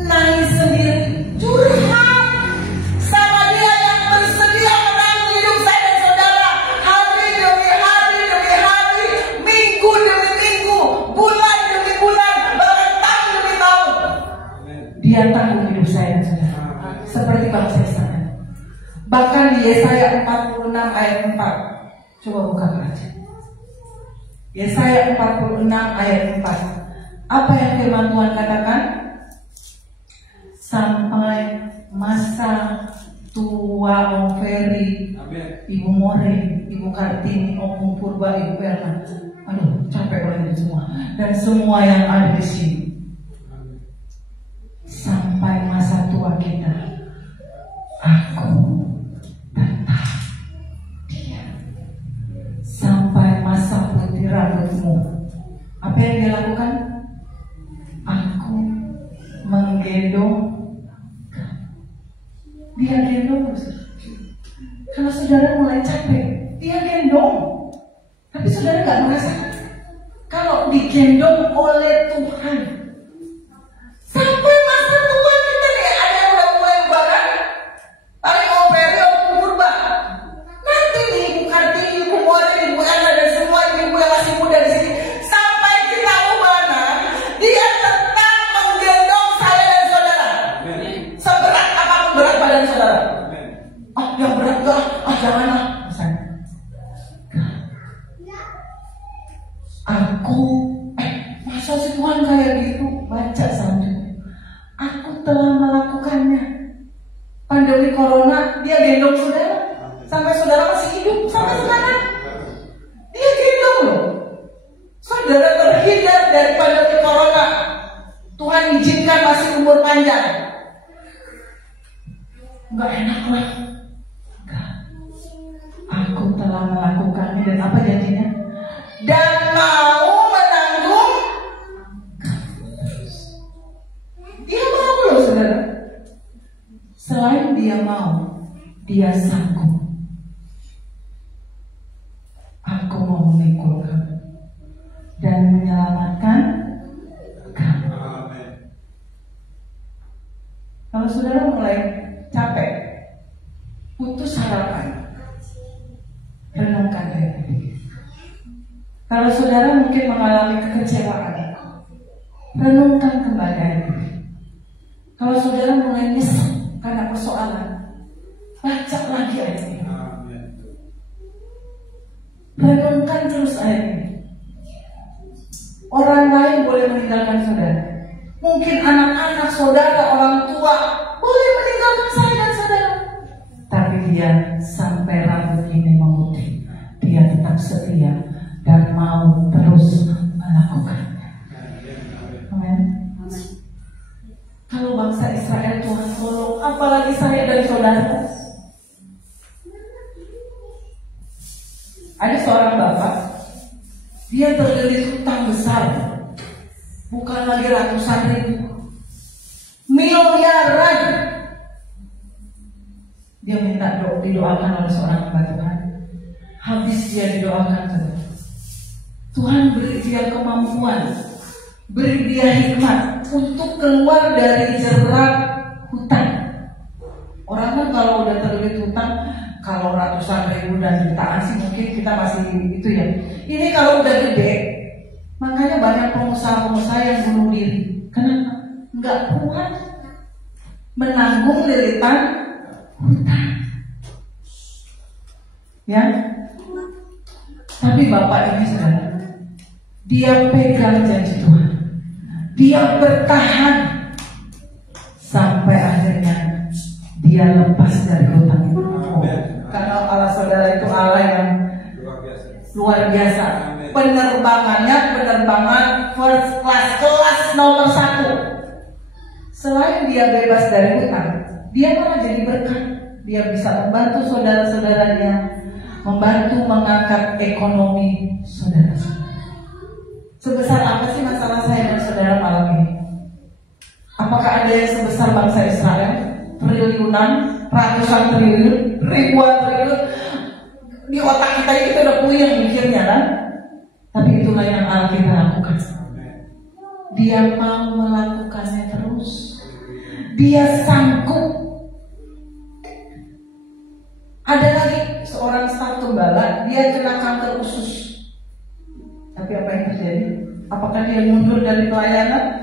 nangis sendiri, curhat sama dia yang bersedia menanggung hidup saya dan saudara hari demi hari demi hari, minggu demi minggu, bulan demi bulan, bahkan tahun demi tahun. Dia tanggung hidup saya dan saudara seperti bangsa Israel. Bahkan di Yesaya 46 ayat 4, coba buka aja. Yesaya 46 ayat 4. Apa yang firman Tuhan katakan? Sampai masa tua Om Ferry, Ibu More, Ibu Kartini, Om Purba, Ibu Erna. Aduh, capek banget semua. Dan semua yang ada di sini. Sampai masa tua kita, aku tetap dia. Sampai masa putih rambutmu, apa yang dia lakukan? Aku menggendong. Dia gendong. Kalau saudara mulai capek, dia gendong. Tapi saudara gak merasa kalau digendong oleh Tuhan. Sampai masa tua kita nih, ada yang udah mulai bahkan paling Om Ferry, Om Purba. Nanti nih Ibu Kartini, Ibu More, Ibu Ana dan semua ibu yang masih muda di sini, sampai kita ubana, dia tetap menggendong saya dan saudara. Seberat apapun berat badan saudara. Ah, yang berat gak? Ah, janganlah. Aku, masa si Tuhan kayak gitu? Baca selanjutnya. Aku telah melakukannya. Pandemi corona, dia gendong saudara. Sampai saudara masih hidup sampai sekarang. Dia gendong loh. Saudara terhindar dari pandemi corona. Tuhan izinkan masih umur panjang. Enggak enak lah. Enggak. Aku telah melakukannya dan apa janjinya? Dan mau menanggung. Dia mau loh saudara. Selain dia mau, dia sanggup. Aku mau memikul kamu dan menyelamatkan kamu. Kalau saudara mulai capek, putus harapan, renungkan baik-baik. Kalau saudara mungkin mengalami kekecewaan, renungkan kembali ayat-ayat. Kalau saudara mulai nyesel karena persoalan, baca lagi ayat ini. Renungkan terus ayat ini. Orang lain boleh meninggalkan saudara. Mungkin anak-anak saudara, orang tua boleh meninggalkan saya dan saudara. Tapi dia sampai rambut ini memutih, dia tetap setia dan mau terus melakukannya. Amin. Kalau bangsa Israel Tuhan tolong, apalagi saya dan saudara. Ada seorang bapak, dia terlilit hutang besar, bukan lagi ratusan ribu, miliaran. Dia minta didoakan oleh seorang hamba Tuhan. Habis dia didoakan, Tuhan beri dia kemampuan, beri dia hikmat untuk keluar dari jerat hutang. Orang kan kalau udah terlilit hutang, kalau ratusan ribu dan jutaan sih mungkin kita masih itu ya. Ini kalau udah gede, makanya banyak pengusaha-pengusaha yang bunuh diri. Kenapa? Nggak kuat menanggung lilitan hutang. Ya. Tapi bapak ini saudara, dia pegang janji Tuhan. Dia bertahan sampai akhirnya dia lepas dari hutang itu. Karena Allah saudara itu Allah yang luar biasa. Penerbangannya penerbangan first class, kelas nomor 1. Selain dia bebas dari hutang, dia malah jadi berkat. Dia bisa membantu saudara-saudaranya, membantu mengangkat ekonomi saudara-saudara. Sebesar apa sih masalah saya dan saudara malam ini? Apakah ada yang sebesar bangsa Israel? Triliunan, ratusan triliun, ribuan triliun. Di otak kita udah puyeng mikirnya kan? Tapi itulah yang Allah kita lakukan. dia mau melakukannya terus. Dia sanggup. Ada lagi seorang staf gembala, dia kena kanker usus. Tapi apa yang terjadi? Apakah dia mundur dari pelayanan?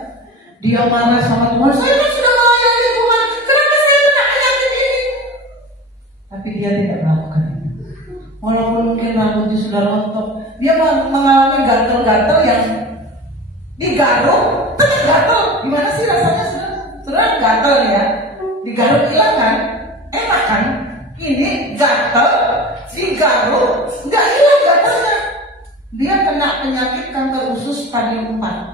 Dia marah sama Tuhan, saya kan sudah melayani Tuhan, kenapa saya kena penyakit ini? Tapi dia tidak melakukan itu. Walaupun mungkin rambutnya sudah rontok, dia mengalami gatal-gatal yang digaruk, tetap gatal. Gimana sih rasanya, sudah gatal ya? Digaruk hilang kan? Enak kan? Ini gatal, digaruk, nggak hilang gatalnya. Dia kena penyakit kanker usus stadium 4.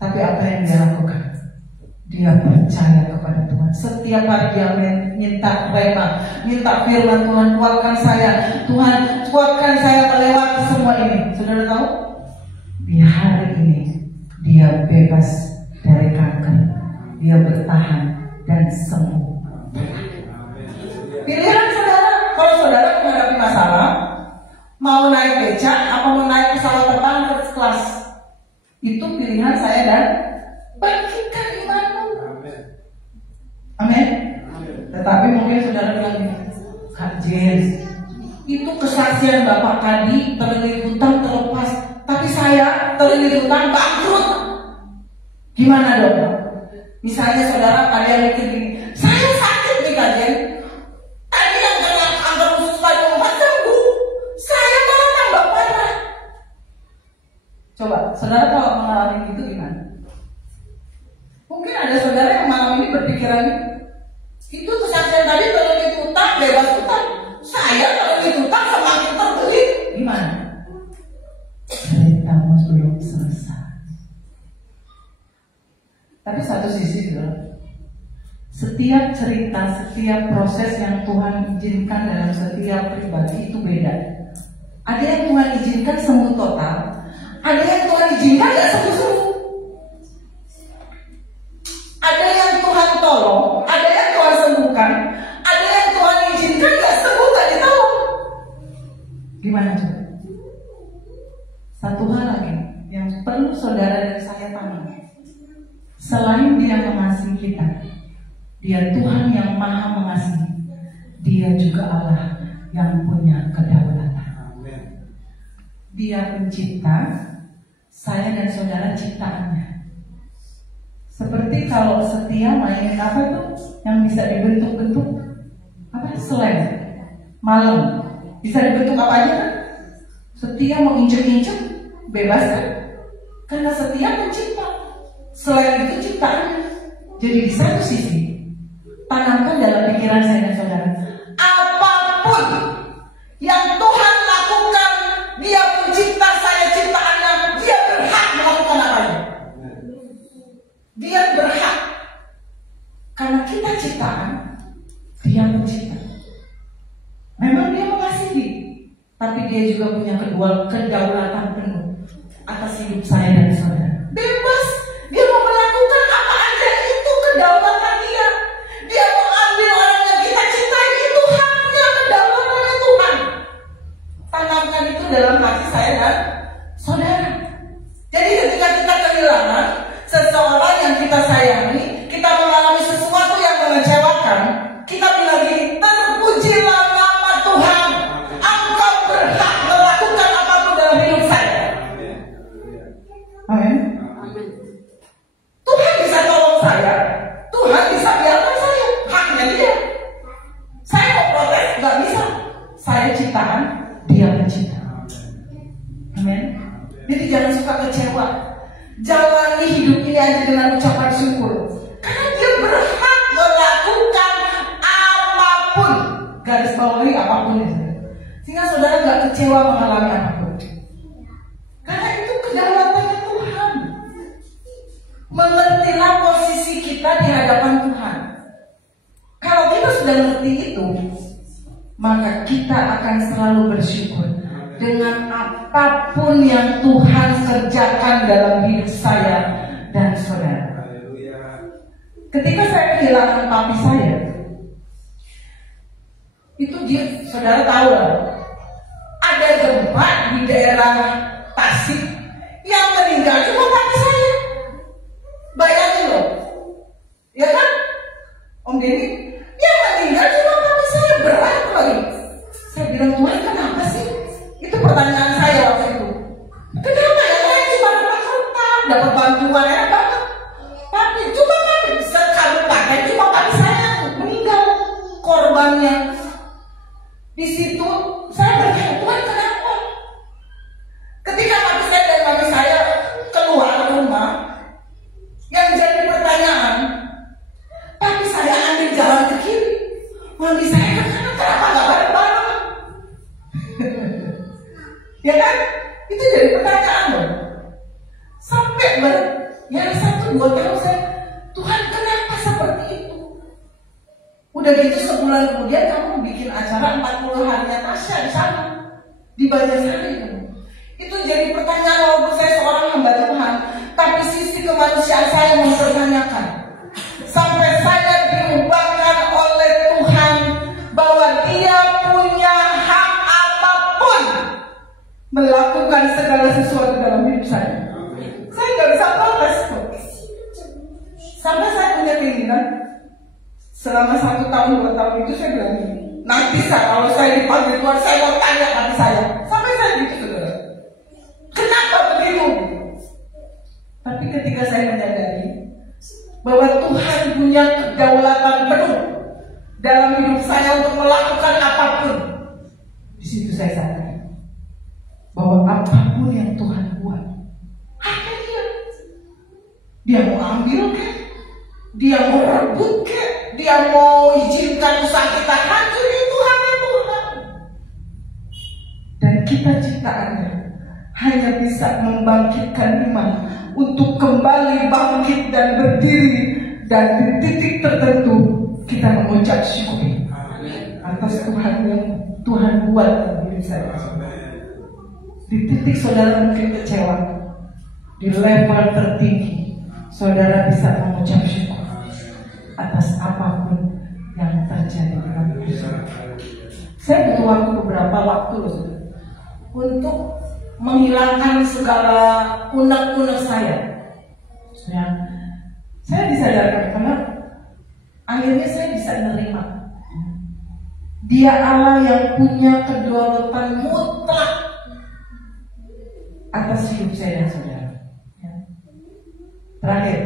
Tapi apa yang dia lakukan? Dia percaya kepada Tuhan. Setiap hari dia minta rema, minta firman Tuhan, kuatkan saya. Tuhan, kuatkan saya melewati semua ini. Saudara tahu? Di hari ini dia bebas dari kanker. Dia bertahan dan sembuh. Pilihan saudara, kalau saudara menghadapi masalah, mau naik becak apa mau naik pesawat terbang first class, itu pilihan saya dan bangkitkan imanmu. Amin. Tetapi mungkin saudara bilang, Kak Jen, itu kesaksian Bapak tadi terlilit hutang terlepas, tapi saya terlilit hutang bangkrut. Gimana dong? Misalnya saudara ada yang mikir gini, saya sakit nih Kak Jen, tadi yang kena kanker usus stadium 4 sembuh, saya malah tambah parah. Coba, saudara kalau mengalami itu gimana? Mungkin ada saudara yang malam ini berpikiran, itu kesaksian tadi terlilit hutang, bebas hutang. Saya terlilit hutang semakin terbelit. Gimana? Ceritamu belum selesai. Tapi satu sisi saudara, setiap cerita, setiap proses yang Tuhan izinkan dalam setiap pribadi itu beda. Ada yang Tuhan izinkan sembuh total, ada yang Tuhan izinkan gak sembuh-sembuh. Ada yang Tuhan tolong, ada yang Tuhan sembuhkan, ada yang Tuhan izinkan gak sembuh, gak ditolong. Gimana coba? Satu hal lagi yang perlu saudara dan saya pahami. Selain dia mengasihi kita, dia Tuhan yang maha mengasihi, dia juga Allah yang punya kedaulatan. Dia pencipta, saya dan saudara ciptaannya. Seperti kalau Setia main apa itu yang bisa dibentuk-bentuk, apa slang, malam, bisa dibentuk apa aja kan? Setia mau injek-injek, bebas kan? Karena Setia pencipta. Selain itu ciptaannya. Jadi di satu sisi, tanamkan dalam pikiran saya dan saudara, apapun yang Tuhan lakukan, dia pencipta, saya ciptaannya, dia berhak melakukan apa aja. Dia berhak. Karena kita ciptaan, dia pencipta. Memang dia mengasihi, tapi dia juga punya kedaulatan penuh atas hidup saya dan saudara. Bebas. Dia mau melakukan apa aja, itu kedaulatan dia. Dia mau ambil orang yang kita cintai, itu haknya, kedaulatannya Tuhan. Tanamkan itu dalam hati saya dan saudara. Jadi ketika kita kehilangan seseorang yang kita sayangi, kita mengalami sesuatu yang mengecewakan, kita bilang gini, terpujilah nama Tuhan, Engkau berhak melakukan apapun dalam hidup saya. Amin. Tuhan bisa tolong saya, Tuhan bisa biarkan saya, haknya dia. Saya mau protes, gak bisa. Saya ciptaan, dia pencipta. Amin. Jadi jangan suka kecewa. Jalani hidup ini aja dengan ucapan syukur, karena dia berhak melakukan apapun. Garis bawahi apapun itu. Sehingga saudara gak kecewa mengalami apapun. Karena itu kedaulatannya Tuhan. Mengertilah posisi kita di hadapan Tuhan. Kalau kita sudah mengerti itu, maka kita akan selalu bersyukur dengan apapun yang Tuhan kerjakan dalam hidup saya dan saudara. Ketika saya kehilangan papi saya, itu dia, saudara tahu lah, ada gempa di daerah Tasik yang meninggal cuma papi saya. dapat bantuan enak banget. Tapi cuma papi sekali pakai, cuma papi saya meninggal korbannya. Di situ saya bertanya, Tuhan kenapa? Ketika papi saya dan mami saya keluar rumah, yang jadi pertanyaan, papi saya ambil jalan ke kiri, mami saya ke kanan, kenapa nggak bareng-bareng? Ya kan? Itu jadi pertanyaan loh. Sampai ya 1-2 tahun saya, Tuhan kenapa seperti itu? Udah gitu sebulan kemudian kamu bikin acara 40 harinya Tasya di sana, di Banjarsari itu. Itu jadi pertanyaan walaupun saya seorang hamba Tuhan, tapi sisi kemanusiaan saya mempertanyakan. Sampai saya diubahkan oleh Tuhan bahwa Dia punya hak apapun melakukan segala sesuatu dalam hidup saya. Saya nggak bisa protes kok. Sampai saya punya keinginan selama 1 tahun 2 tahun itu saya bilang gini, nanti kalau saya dipanggil Tuhan saya mau tanya hati saya. Sampai saya gitu saudara, kenapa begitu? Tapi ketika saya menyadari bahwa Tuhan punya kedaulatan penuh dalam hidup saya untuk melakukan apapun, di situ saya sadari bahwa apapun yang Tuhan buat, haknya Dia mau ambil ke, Dia mau rebut ke, Dia mau izinkan usaha kita hancur, itu haknya Tuhan. Dan kita ciptaannya hanya bisa membangkitkan iman untuk kembali bangkit dan berdiri, dan di titik tertentu kita mengucap syukur atas Tuhan yang Tuhan buat dalam hidup saya. Di titik saudara mungkin kecewa, di level tertinggi saudara bisa mengucap syukur atas apapun yang terjadi dalam hidup saya. Saya butuh waktu beberapa waktu untuk menghilangkan segala unek-unek saya. Saya disadarkan karena akhirnya saya bisa menerima Dia Allah yang punya kedaulatan mutlak atas hidup saya dan saudara. Terakhir,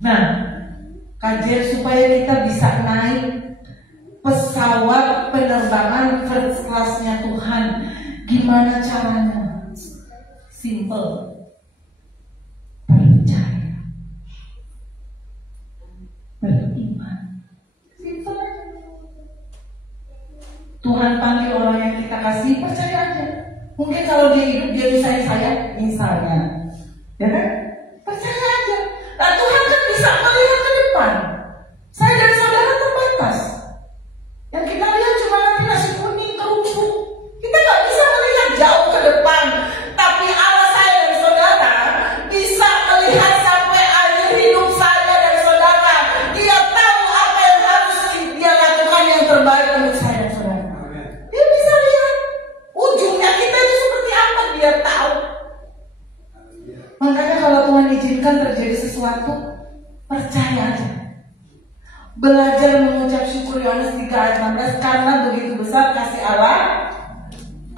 nah, kajian supaya kita bisa naik pesawat penerbangan first class-nya Tuhan, gimana caranya? Simple, percaya, beriman. Simple. Tuhan panggil orang yang kita kasih, percaya aja. Mungkin kalau dia hidup, dia misalnya, ya kan? Percaya aja. Nah, Tuhan kan bisa melihat ke depan. Saya dan saudara terbatas. Yang kita lihat cuma nanti nasi kuning, kerupuk. Kita nggak bisa melihat jauh ke depan. Tapi Allah saya dan saudara bisa melihat sampai akhir hidup saya dan saudara. Dia tahu apa yang harus dia lakukan yang terbaik untuk saya dan saudara. Dia bisa lihat ujungnya kita itu seperti apa, Dia tahu. Makanya kalau Tuhan izinkan terjadi sesuatu, percaya aja. Belajar mengucap syukur, Yohanes 3 ayat 16, karena begitu besar kasih Allah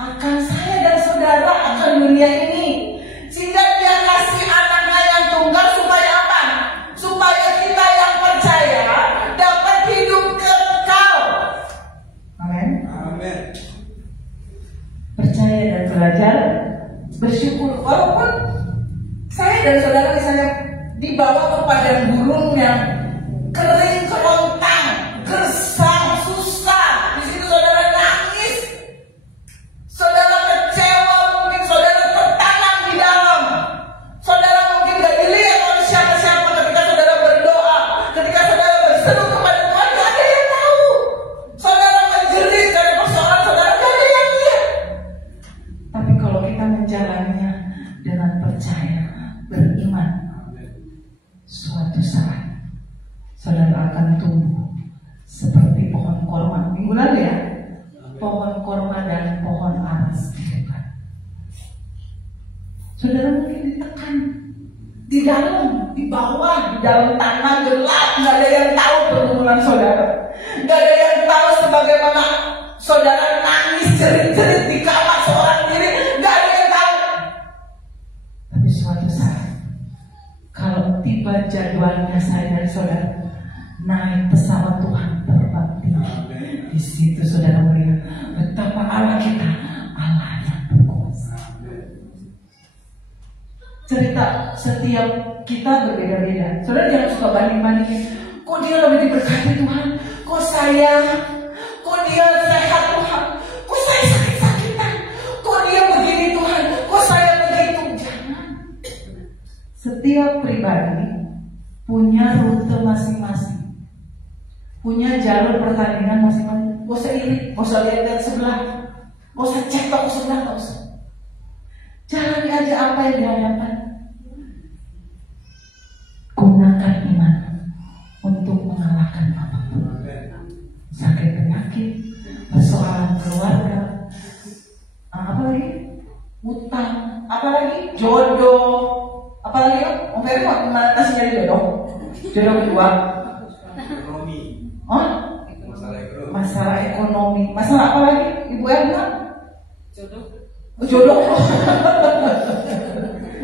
akan saya dan saudara, akan dunia ini, sehingga Dia kasih anaknya yang tunggal supaya apa? Supaya kita yang percaya dapat hidup kekal. Amin. Amin. Percaya dan belajar bersyukur, walaupun saya dan saudara misalnya dibawa ke padang gurun yang kering, kerontang, gersang, susah. Di situ saudara nangis, saudara kecewa, mungkin saudara tertanam di dalam. Saudara mungkin gak dilihat oleh siapa-siapa ketika saudara berdoa, ketika saudara berseru kepada Tuhan, gak ada yang tahu. Saudara menjerit karena persoalan saudara, gak ada yang lihat. Tapi kalau kita menjalaninya dengan percaya, beriman, suatu saat saudara akan tumbuh seperti pohon korma. Minggu lalu ya, pohon korma dan pohon aras di depan. Saudara mungkin ditekan di dalam, di bawah, di dalam tanah gelap, nggak ada yang tahu pergumulan saudara, nggak ada yang tahu sebagaimana saudara nangis jerit-jerit di kamar seorang diri, nggak ada yang tahu. Tapi suatu saat tiba jadwalnya saya dan saudara naik pesawat Tuhan terbang tinggi. Di situ saudara melihat betapa Allah kita Allah yang berkuasa. Cerita setiap kita berbeda-beda. Saudara jangan suka banding-bandingin. Kok dia lebih diberkati Tuhan? Kok saya? Kok dia sehat Tuhan? Kok saya sakit-sakitan? Kok dia begini Tuhan? Kok saya begitu? Jangan. Setiap pribadi punya rute masing-masing, punya jalur pertandingan masing-masing. Gak usah iri, gak usah lihat sebelah, gak usah cek toko sebelah, gak usah. Jalani aja apa yang dihadapan. Gunakan iman untuk mengalahkan apapun. Sakit penyakit, persoalan keluarga, apa lagi? Utang, apa lagi? Jodoh. Apalagi Om Ferry mau kasih dari jodoh kedua Ekonomi. oh masalah ekonomi, masalah apa lagi Ibu Erna? Jodoh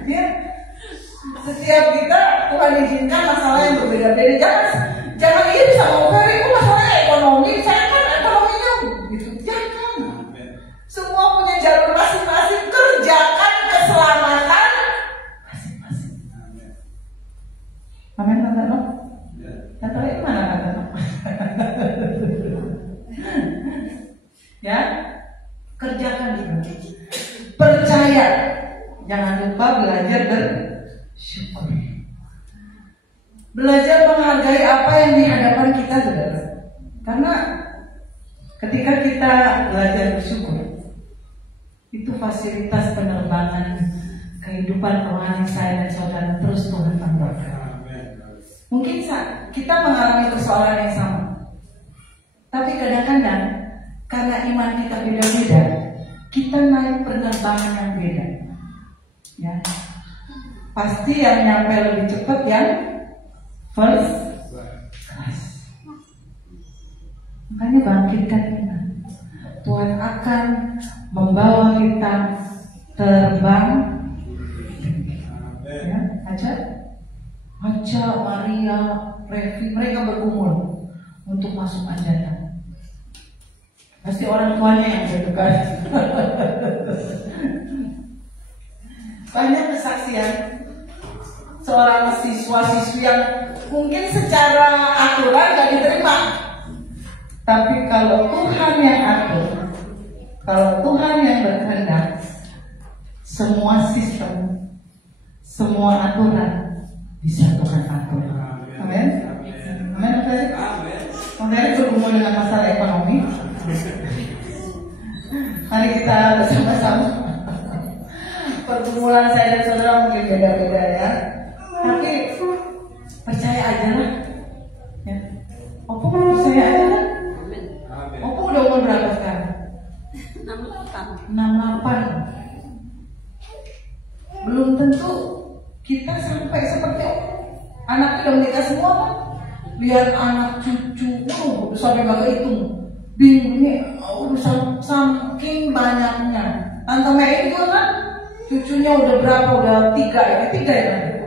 ya, setiap kita Tuhan izinkan masalah yang berbeda-beda. Jangan iri sama Om Ferry, masalahnya ekonomi, saya kan ekonominya gitu. Jangan, semua punya jalur masing-masing. Kerjakan keselamatan. Amin, Tante Nok. Tante Nok mana Tante Nok? Ya, kerjakan juga. Percaya. Jangan lupa belajar bersyukur. Belajar menghargai apa yang di hadapan kita, saudara. Karena ketika kita belajar bersyukur, itu fasilitas penerbangan kehidupan rohani saya dan saudara terus Tuhan tambahkan. Mungkin kita mengalami persoalan yang sama, tapi kadang-kadang karena iman kita beda-beda, kita naik penerbangan yang beda. Ya, pasti yang nyampe lebih cepat yang first class. Makanya bangkitkan iman. Tuhan akan membawa kita terbang. Ya, Aja, Maria, Revi, mereka bergumul untuk masuk anjana. Pasti orang tuanya yang berdekat. Banyak kesaksian seorang siswa-siswi yang mungkin secara aturan gak diterima, tapi kalau Tuhan yang atur, kalau Tuhan yang berkehendak, semua sistem, semua aturan bisa Tuhan atur. Amin. Amin. Amin. Bergumul dengan masalah ekonomi. Mari kita bersama-sama. Pergumulan saya dan saudara mungkin beda-beda ya, tapi percaya aja lah. Ya. Opo percaya aja lah. Opo udah umur berapa sekarang? 68. Belum tentu kita sampai seperti anak udah menikah semua kan? Lihat anak cucu, sampai gak kehitung. Bingung nih, udah saking banyaknya. Tante Mei juga kan, cucunya udah berapa? Udah 3 ya? 3 ya?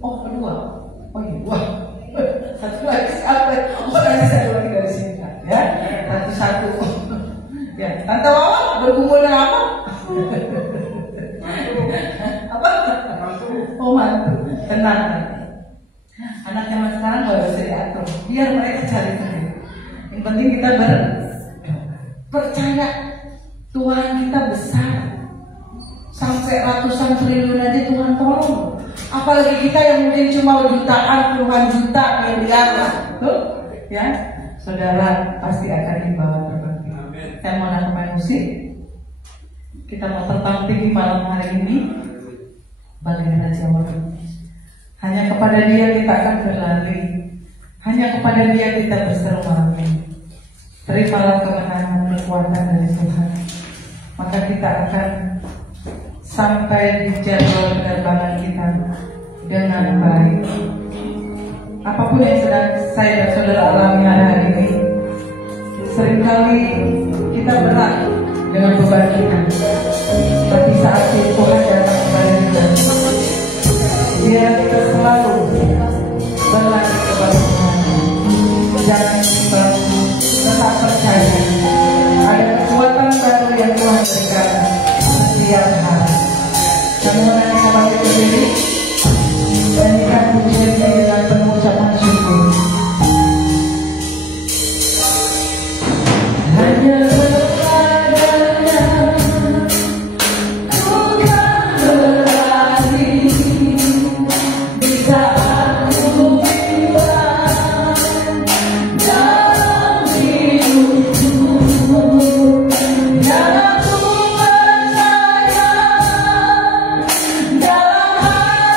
Oh, kedua. Oh iya, wah. Satu lagi siapa? Oh, nanti satu lagi dari sini kan? Ya, satu-satu. Ya, Tante Wawa bergumul dengan apa? Apa? Oh, mantu. Tenang. Anak zaman sekarang gak bisa diatur. Biar mereka cari sendiri. Yang penting kita percaya Tuhan kita besar. Sampai ratusan triliun aja Tuhan tolong. Apalagi kita yang mungkin cuma jutaan, puluhan juta, miliar lah. Tuh, ya, saudara pasti akan dibawa terbang. Saya mau main musik. Kita mau terbang tinggi malam hari ini. Bagaimana jawab? Hanya kepada Dia kita akan berlari. Hanya kepada Dia kita berseru malam. Terimalah kemenangan, kekuatan dari Tuhan. Maka kita akan sampai di jadwal penerbangan kita dengan baik. Apapun yang sedang saya dan saudara alami hari ini, seringkali kita berat dengan beban kita. Tapi saat Tuhan datang kepada kita, Dia selalu berdiri. Nyanyikan pujiannya dengan pengucapan syukur. Hanya kepadanya ku kan berlari di saat ku bimbang dalam hidupku. Dan aku percaya dalam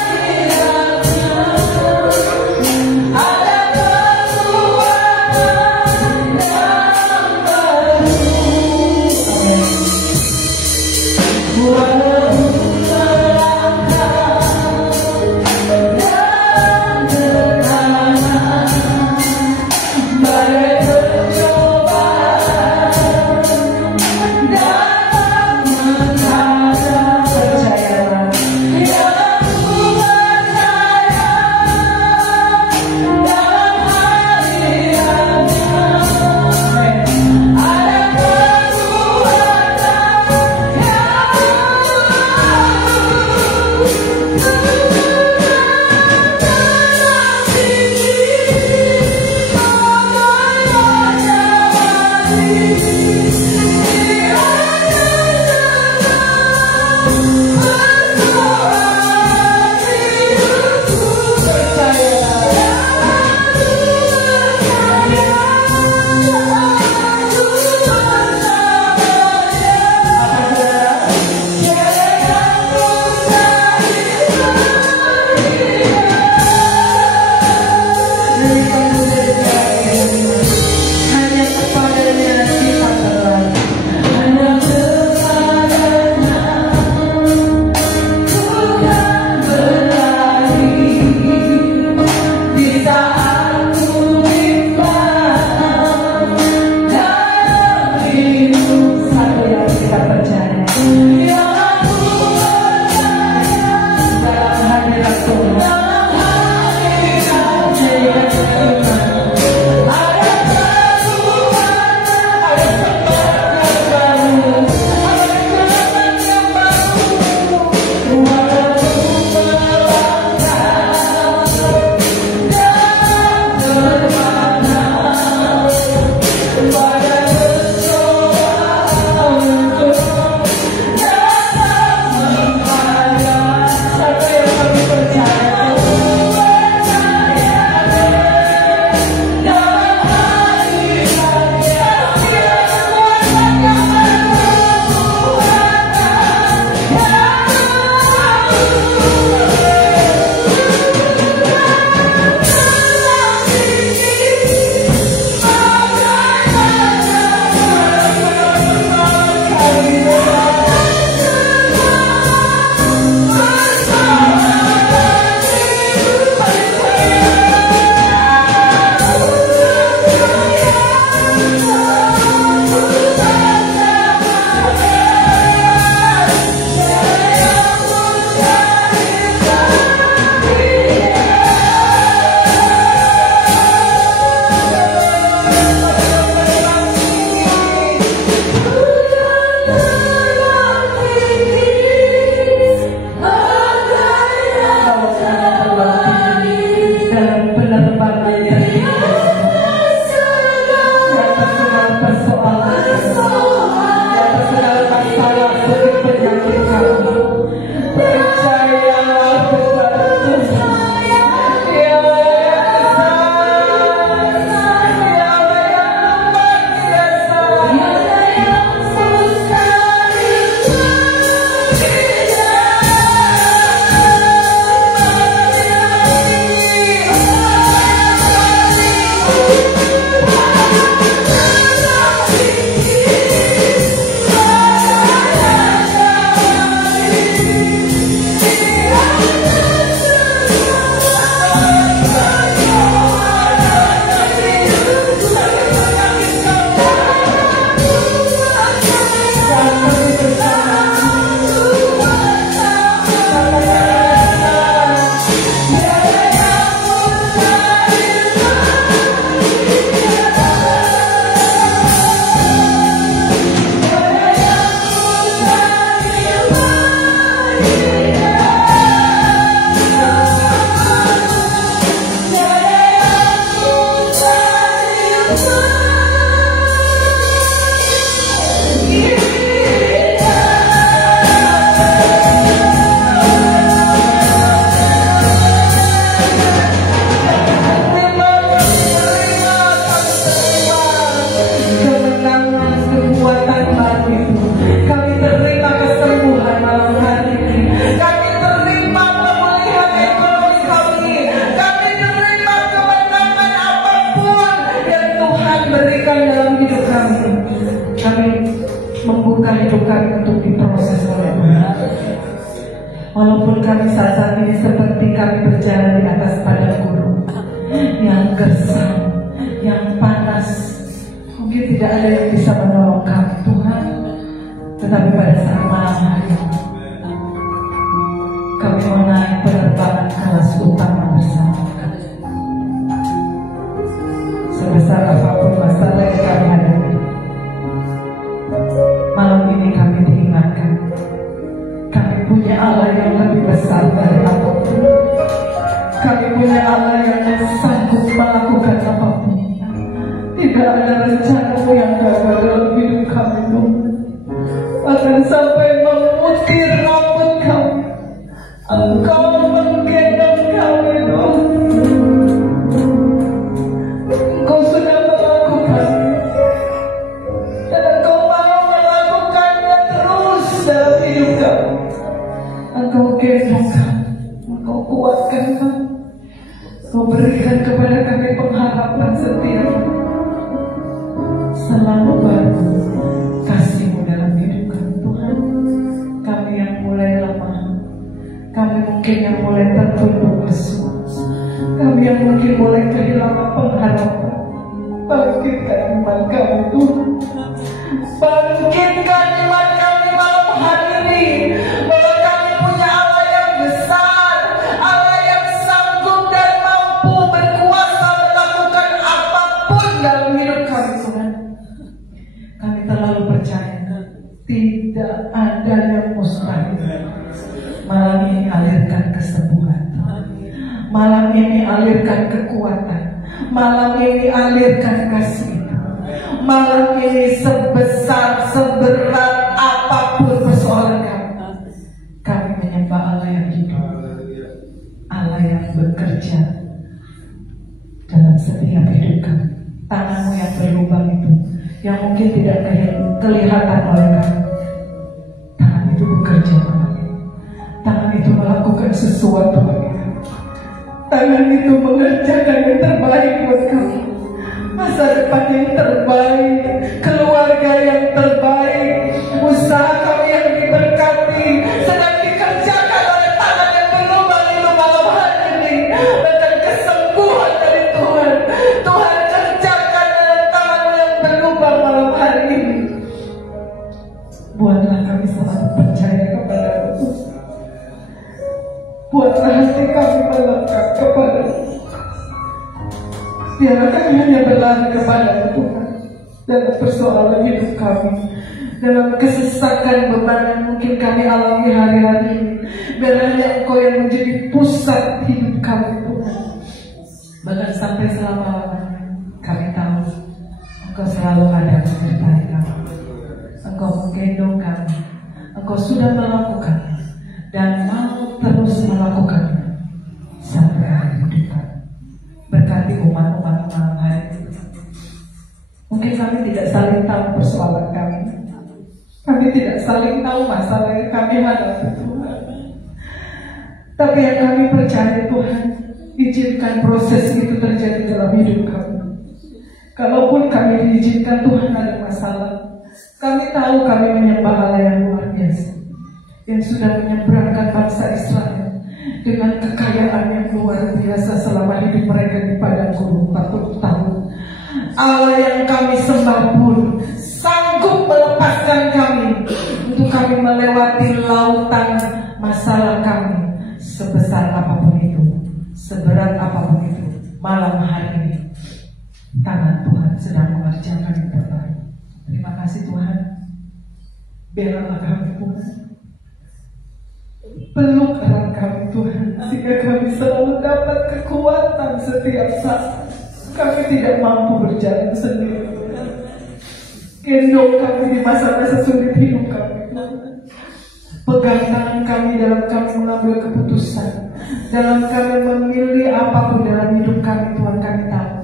membuka hidup kami untuk diproses oleh Tuhan. Walaupun kami saat ini seperti kami berjalan di atas padang gurun yang gersang, yang panas, mungkin tidak ada yang bisa menolong kami Tuhan. Tetapi pada saat malam hari ini, kami mau naik penerbangan kelas utama bersama kami. Sebesar apapun masalah yang kami hadapi, malam ini kami diingatkan, kami punya Allah yang lebih besar dari apapun. Kami punya Allah yang sanggup melakukan apapun. Tidak ada rencanamu yang gagal dalam hidup kami Tuhan. Bahkan sampai memutih rambut kami, Engkau menggendong kami Tuhan. Engkau sudah melakukan, dan Engkau mau melakukannya terus dalam hidup kami. Engkau gendong kami, Engkau kuatkan kami, Engkau berikan kepada kami pengharapan setia, selalu baru kasih-Mu dalam hidup kami Tuhan. Kami yang mulai lemah, kami mungkin yang mulai tertunduk lesu, kami yang mungkin mulai kehilangan pengharapan, bangkitkan iman kami Tuhan. Bangkitkan iman kami malam hari ini, bahwa kami punya Allah yang besar, Allah yang sanggup dan mampu berkuasa melakukan apapun dalam hidup kami Tuhan. Kami terlalu percaya tidak ada yang mustahil. Malam ini alirkan kesembuhan, malam ini alirkan kekuatan, malam ini alirkan kasih, malam ini sebesar seberat apapun persoalan kami menyembah Allah yang hidup, Allah yang bekerja dalam setiap hidup kami. Tangan-Mu yang berlubang itu, yang mungkin tidak kelihatan oleh kami, tangan itu bekerja Tuhan. Tangan itu melakukan sesuatu bagi kami. Tangan itu mengerjakan yang terbaik buat kami, masa depan yang terbaik, keluarga yang terbaik, usaha kami yang diberkati sedang dikerjakan oleh tangan yang berlubang itu malam hari ini. Dan kesembuhan dari Tuhan, Tuhan kerjakan dengan tangan yang berlubang malam hari ini. Buatlah kami selalu percaya kepada-Mu. Buatlah hati kami melekat kepada-Mu. Biarlah kami hanya berlari kepada-Mu Tuhan dalam persoalan hidup kami, dalam kesesakan beban yang mungkin kami alami hari-hari ini. Biarlah hanya Engkau yang menjadi pusat hidup kami Tuhan. Bahkan sampai selama-lamanya kami tahu Engkau selalu ada menyertai kami. Engkau menggendong kami, Engkau sudah melakukannya dan mau terus melakukannya sampai akhir hidup kami. Berkati umat-umat malam hari ini. Mungkin kami tidak saling tahu persoalan kami, kami tidak saling tahu masalah yang kami hadapi Tuhan. Tapi yang kami percaya Tuhan, izinkan proses itu terjadi dalam hidup kami. Kalaupun kami diizinkan Tuhan ada masalah, kami tahu kami menyembah Allah yang luar biasa, yang sudah menyeberangkan bangsa Israel dengan kekayaan yang luar biasa selama hidup mereka di padang gurun 40 tahun. Allah yang kami sembah pun sanggup melepaskan kami untuk kami melewati lautan masalah kami, sebesar apapun itu, seberat apapun itu. Malam hari ini tangan Tuhan sedang mengerjakan yang terbaik. Terima kasih Tuhan. Biarlah kami Tuhan, peluk erat kami Tuhan, sehingga kami selalu dapat kekuatan setiap saat. Kami tidak mampu berjalan sendiri. Gendong kami di masa-masa sulit hidup kami. Pegang tangan kami dalam kami mengambil keputusan, dalam kami memilih apapun dalam hidup kami. Tuhan, kami tahu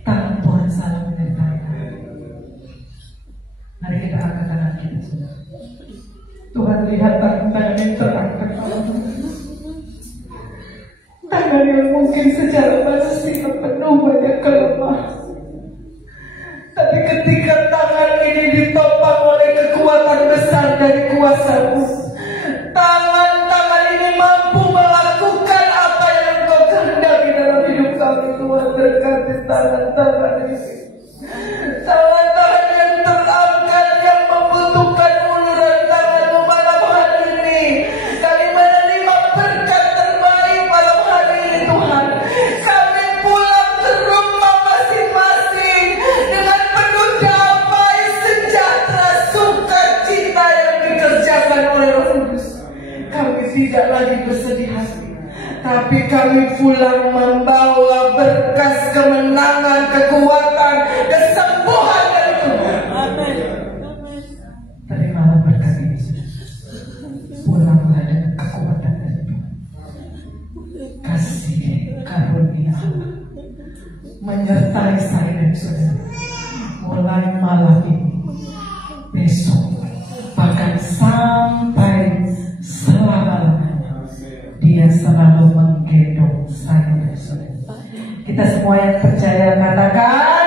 tangan Tuhan selalu menyertai kami. Mari kita angkat tangan kita sudah. Tuhan, lihat tangan yang terangkat. Tangan yang mungkin secara manusia penuh banyak kelemahan, tapi ketika tangan ini ditopang oleh kekuatan besar dari kuasa-Mu. Tangan-tangan ini mampu melakukan apa yang Engkau kehendaki dalam hidup kami. Tuhan, berkati tangan-tangan ini. Tangan-tangan yang terangkat, yang membutuhkan uluran tangan-Mu malam hari ini. Kami menerima berkat terbaik malam hari ini, Tuhan. Kami pulang ke rumah masing-masing dengan penuh damai, sejahtera, sukacita yang dikerjakan oleh Roh Kudus. Kami tidak lagi bersedih hati, tapi kami pulang membawa berkas kemenangan, kekuatan, kesembuhan dari Tuhan. Terimalah berkat ini, saudara. Pulanglah dengan kekuatan dari Tuhan. Kasih karunia Allah menyertai saya dan saudara mulai malam ini, besok, bahkan sampai selama-lamanya. Dia selalu menggendong saya dan saudara. Kita semua yang percaya katakan